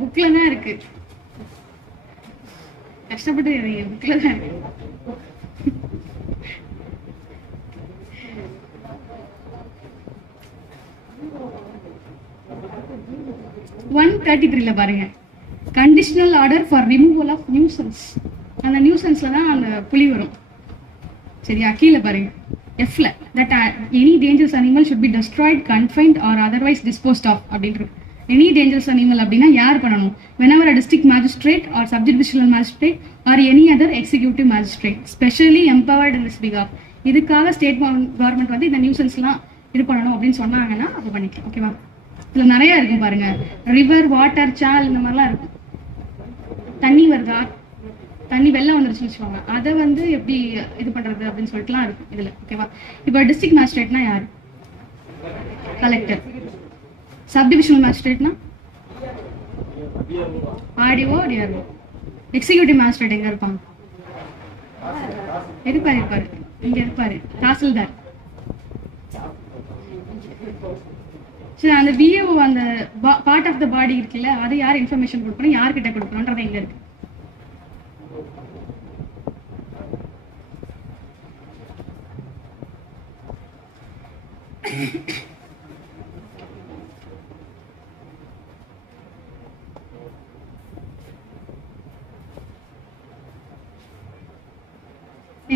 புக்ல தான் இருக்கு, கஷ்டப்பட்டு புக்ல தான் இருக்கு. 133ல பாருங்க, conditional order for removal of nuisance. அந்த நியூசன்ஸ்ல தான் அந்த புலி வரும். சரியா? கீழே பாருங்க, எஃப்ல that any dangerous animal should be destroyed, confined or otherwise disposed of அப்படின்னு இருக்கு. எனி டேஞ்சரஸ் அனிமல் அப்படின்னா யார் பண்ணணும்? whenever a district magistrate or subdivisional magistrate or any other executive magistrate specially empowered in this behalf. இதுக்காக state government வந்து இந்த நியூசன்ஸ்லாம் இது பண்ணணும் அப்படின்னு சொன்னாங்கன்னா அப்போ பண்ணிக்கலாம். ஓகேவா? இதுல நிறைய இருக்கும் பாருங்க, ரிவர், வாட்டர், சால், இந்த மாதிரிலாம் இருக்கும். தண்ணி வருதா, தண்ணி வெள்ளம் வந்துருச்சுன்னு வச்சுக்கோங்க, அதை வந்து எப்படி இது பண்றது அப்படின்னு சொல்லிட்டுலாம் இருக்கும் இதுல. ஓகேவா? இப்போ டிஸ்ட்ரிக்ட் மேஜிஸ்ட்ரேட்னா யாரு? கலெக்டர். சப்டிவிஷனல் மேஜிஸ்ட்ரேட்னா ஆர்டிஓ, டிஆர்ஓ. எக்ஸிக்யூட்டிவ் மேஜிஸ்ட்ரேட் எங்க இருப்பாங்க? இருப்பாரு இங்க இருப்பாரு, தாசில்தார். சரி, அந்த விஏஓ அந்த பார்ட் ஆஃப் த பாடி இருக்குல்ல, அது யார் இன்ஃபர்மேஷன் கொடுக்கணும், யார்கிட்ட கொடுக்கணும்ன்றது எங்க இருக்கு?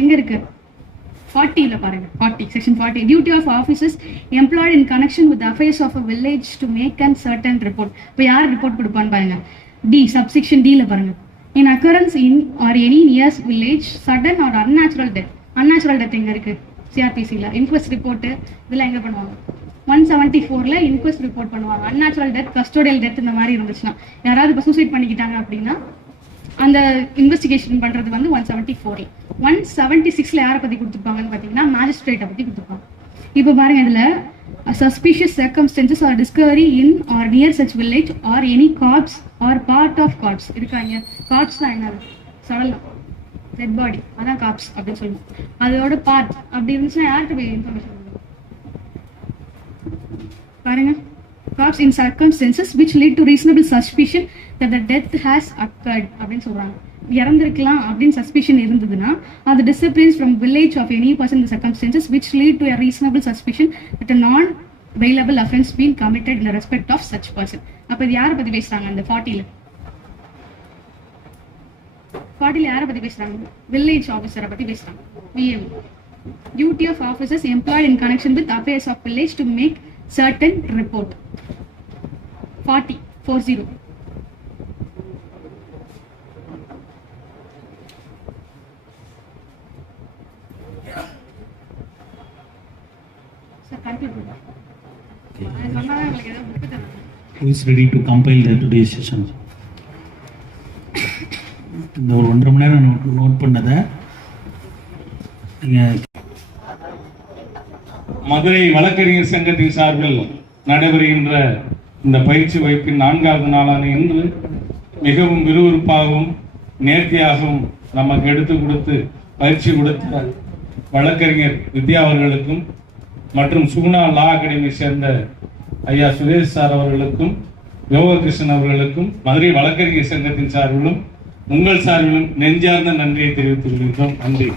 எங்க இருக்கு? 40ல பாருங்க, 40 section 40. Duty of officers employed in connection with affairs of a village to make and certain report. இப்போ யார் ரிப்போர்ட் கொடுப்பான்னு பாருங்க. டி, சப்செக்ஷன் டில பாருங்க, in occurrence in or any nears village sudden or unnatural death. Unnatural death எங்க இருக்கு? சிஆர்பிசியில். Inquest report இதெல்லாம் எங்க பண்ணுவாங்க? 174ல இன்குவெஸ்ட் ரிப்போர்ட் பண்ணுவாங்க. அன்நேச்சுரல் டெத், கஸ்டோடியல் டெத் இந்த மாதிரி இருந்துச்சுன்னா, யாராவது இப்போ சூசைட் பண்ணிக்கிட்டாங்க அப்படின்னா அந்த இன்வெஸ்டிகேஷன் பண்றது வந்து 174ல. 176ல யாரை பத்தி கொடுத்துருப்பாங்கன்னு பாத்தீங்கன்னா மேஜிஸ்ட்ரேட்டை பத்தி கொடுத்துருப்பாங்க. இப்போ பாருங்க, இதுல suspicious circumstances or discovery in or near such village or any corpse or part of corpse இருக்காங்க. கார்ப்ஸ் தான் என்னது? சடலம், டெட் பாடி, அதான் கார்ப்ஸ் அப்படின்னு சொல்லுவோம். அதோட பார்ட் அப்படி இருந்துச்சுன்னா யார்கிட்ட போய் இன்ஃபர்மேஷன் பாருங்க. Corpse in circumstances which lead to reasonable suspicion that the death has occurred அப்படின்னு சொல்றாங்க. இறந்திருக்கலாம் அப்படின்னு சஸ்பிஷன் இருந்ததுன்னா அது disappearance from village of any person in the circumstances which lead to a reasonable suspicion that a non bailable offense been committed in the respect of such person. அப்ப இது யாரை பத்தி பேசுறாங்க? அந்த 40ல யாரை பத்தி பேசுறாங்க? வில்லேஜ் ஆபீசரை பத்தி பேசுறாங்க. VM. Duty of officers employed in connection with affairs of village to make certain report. 40. Who is ready to compile the today's session? இந்த ஒரு 1.5 மணி நேரம் நோட் பண்ணதை மதுரை வழக்கறிஞர் சங்கத்தின் சார்பில் நடைபெறுகின்ற இந்த பயிற்சி வகுப்பின் 4வது நாளான இன்று மிகவும் விறுவிறுப்பாகவும் நேர்த்தியாகவும் நமக்கு எடுத்து கொடுத்து பயிற்சி கொடுத்த வழக்கறிஞர் வித்யா அவர்களுக்கும் மற்றும் சுகுணா லா அகாடமி சேர்ந்த ஐயா சுரேஷ் சார் அவர்களுக்கும் யோககிருஷ்ணன் அவர்களுக்கும் மதுரை வழக்கறிஞர் சங்கத்தின் சார்பிலும் உங்கள் சார்பிலும் நெஞ்சார்ந்த நன்றியை தெரிவித்துக் கொள்கிறோம். நன்றி.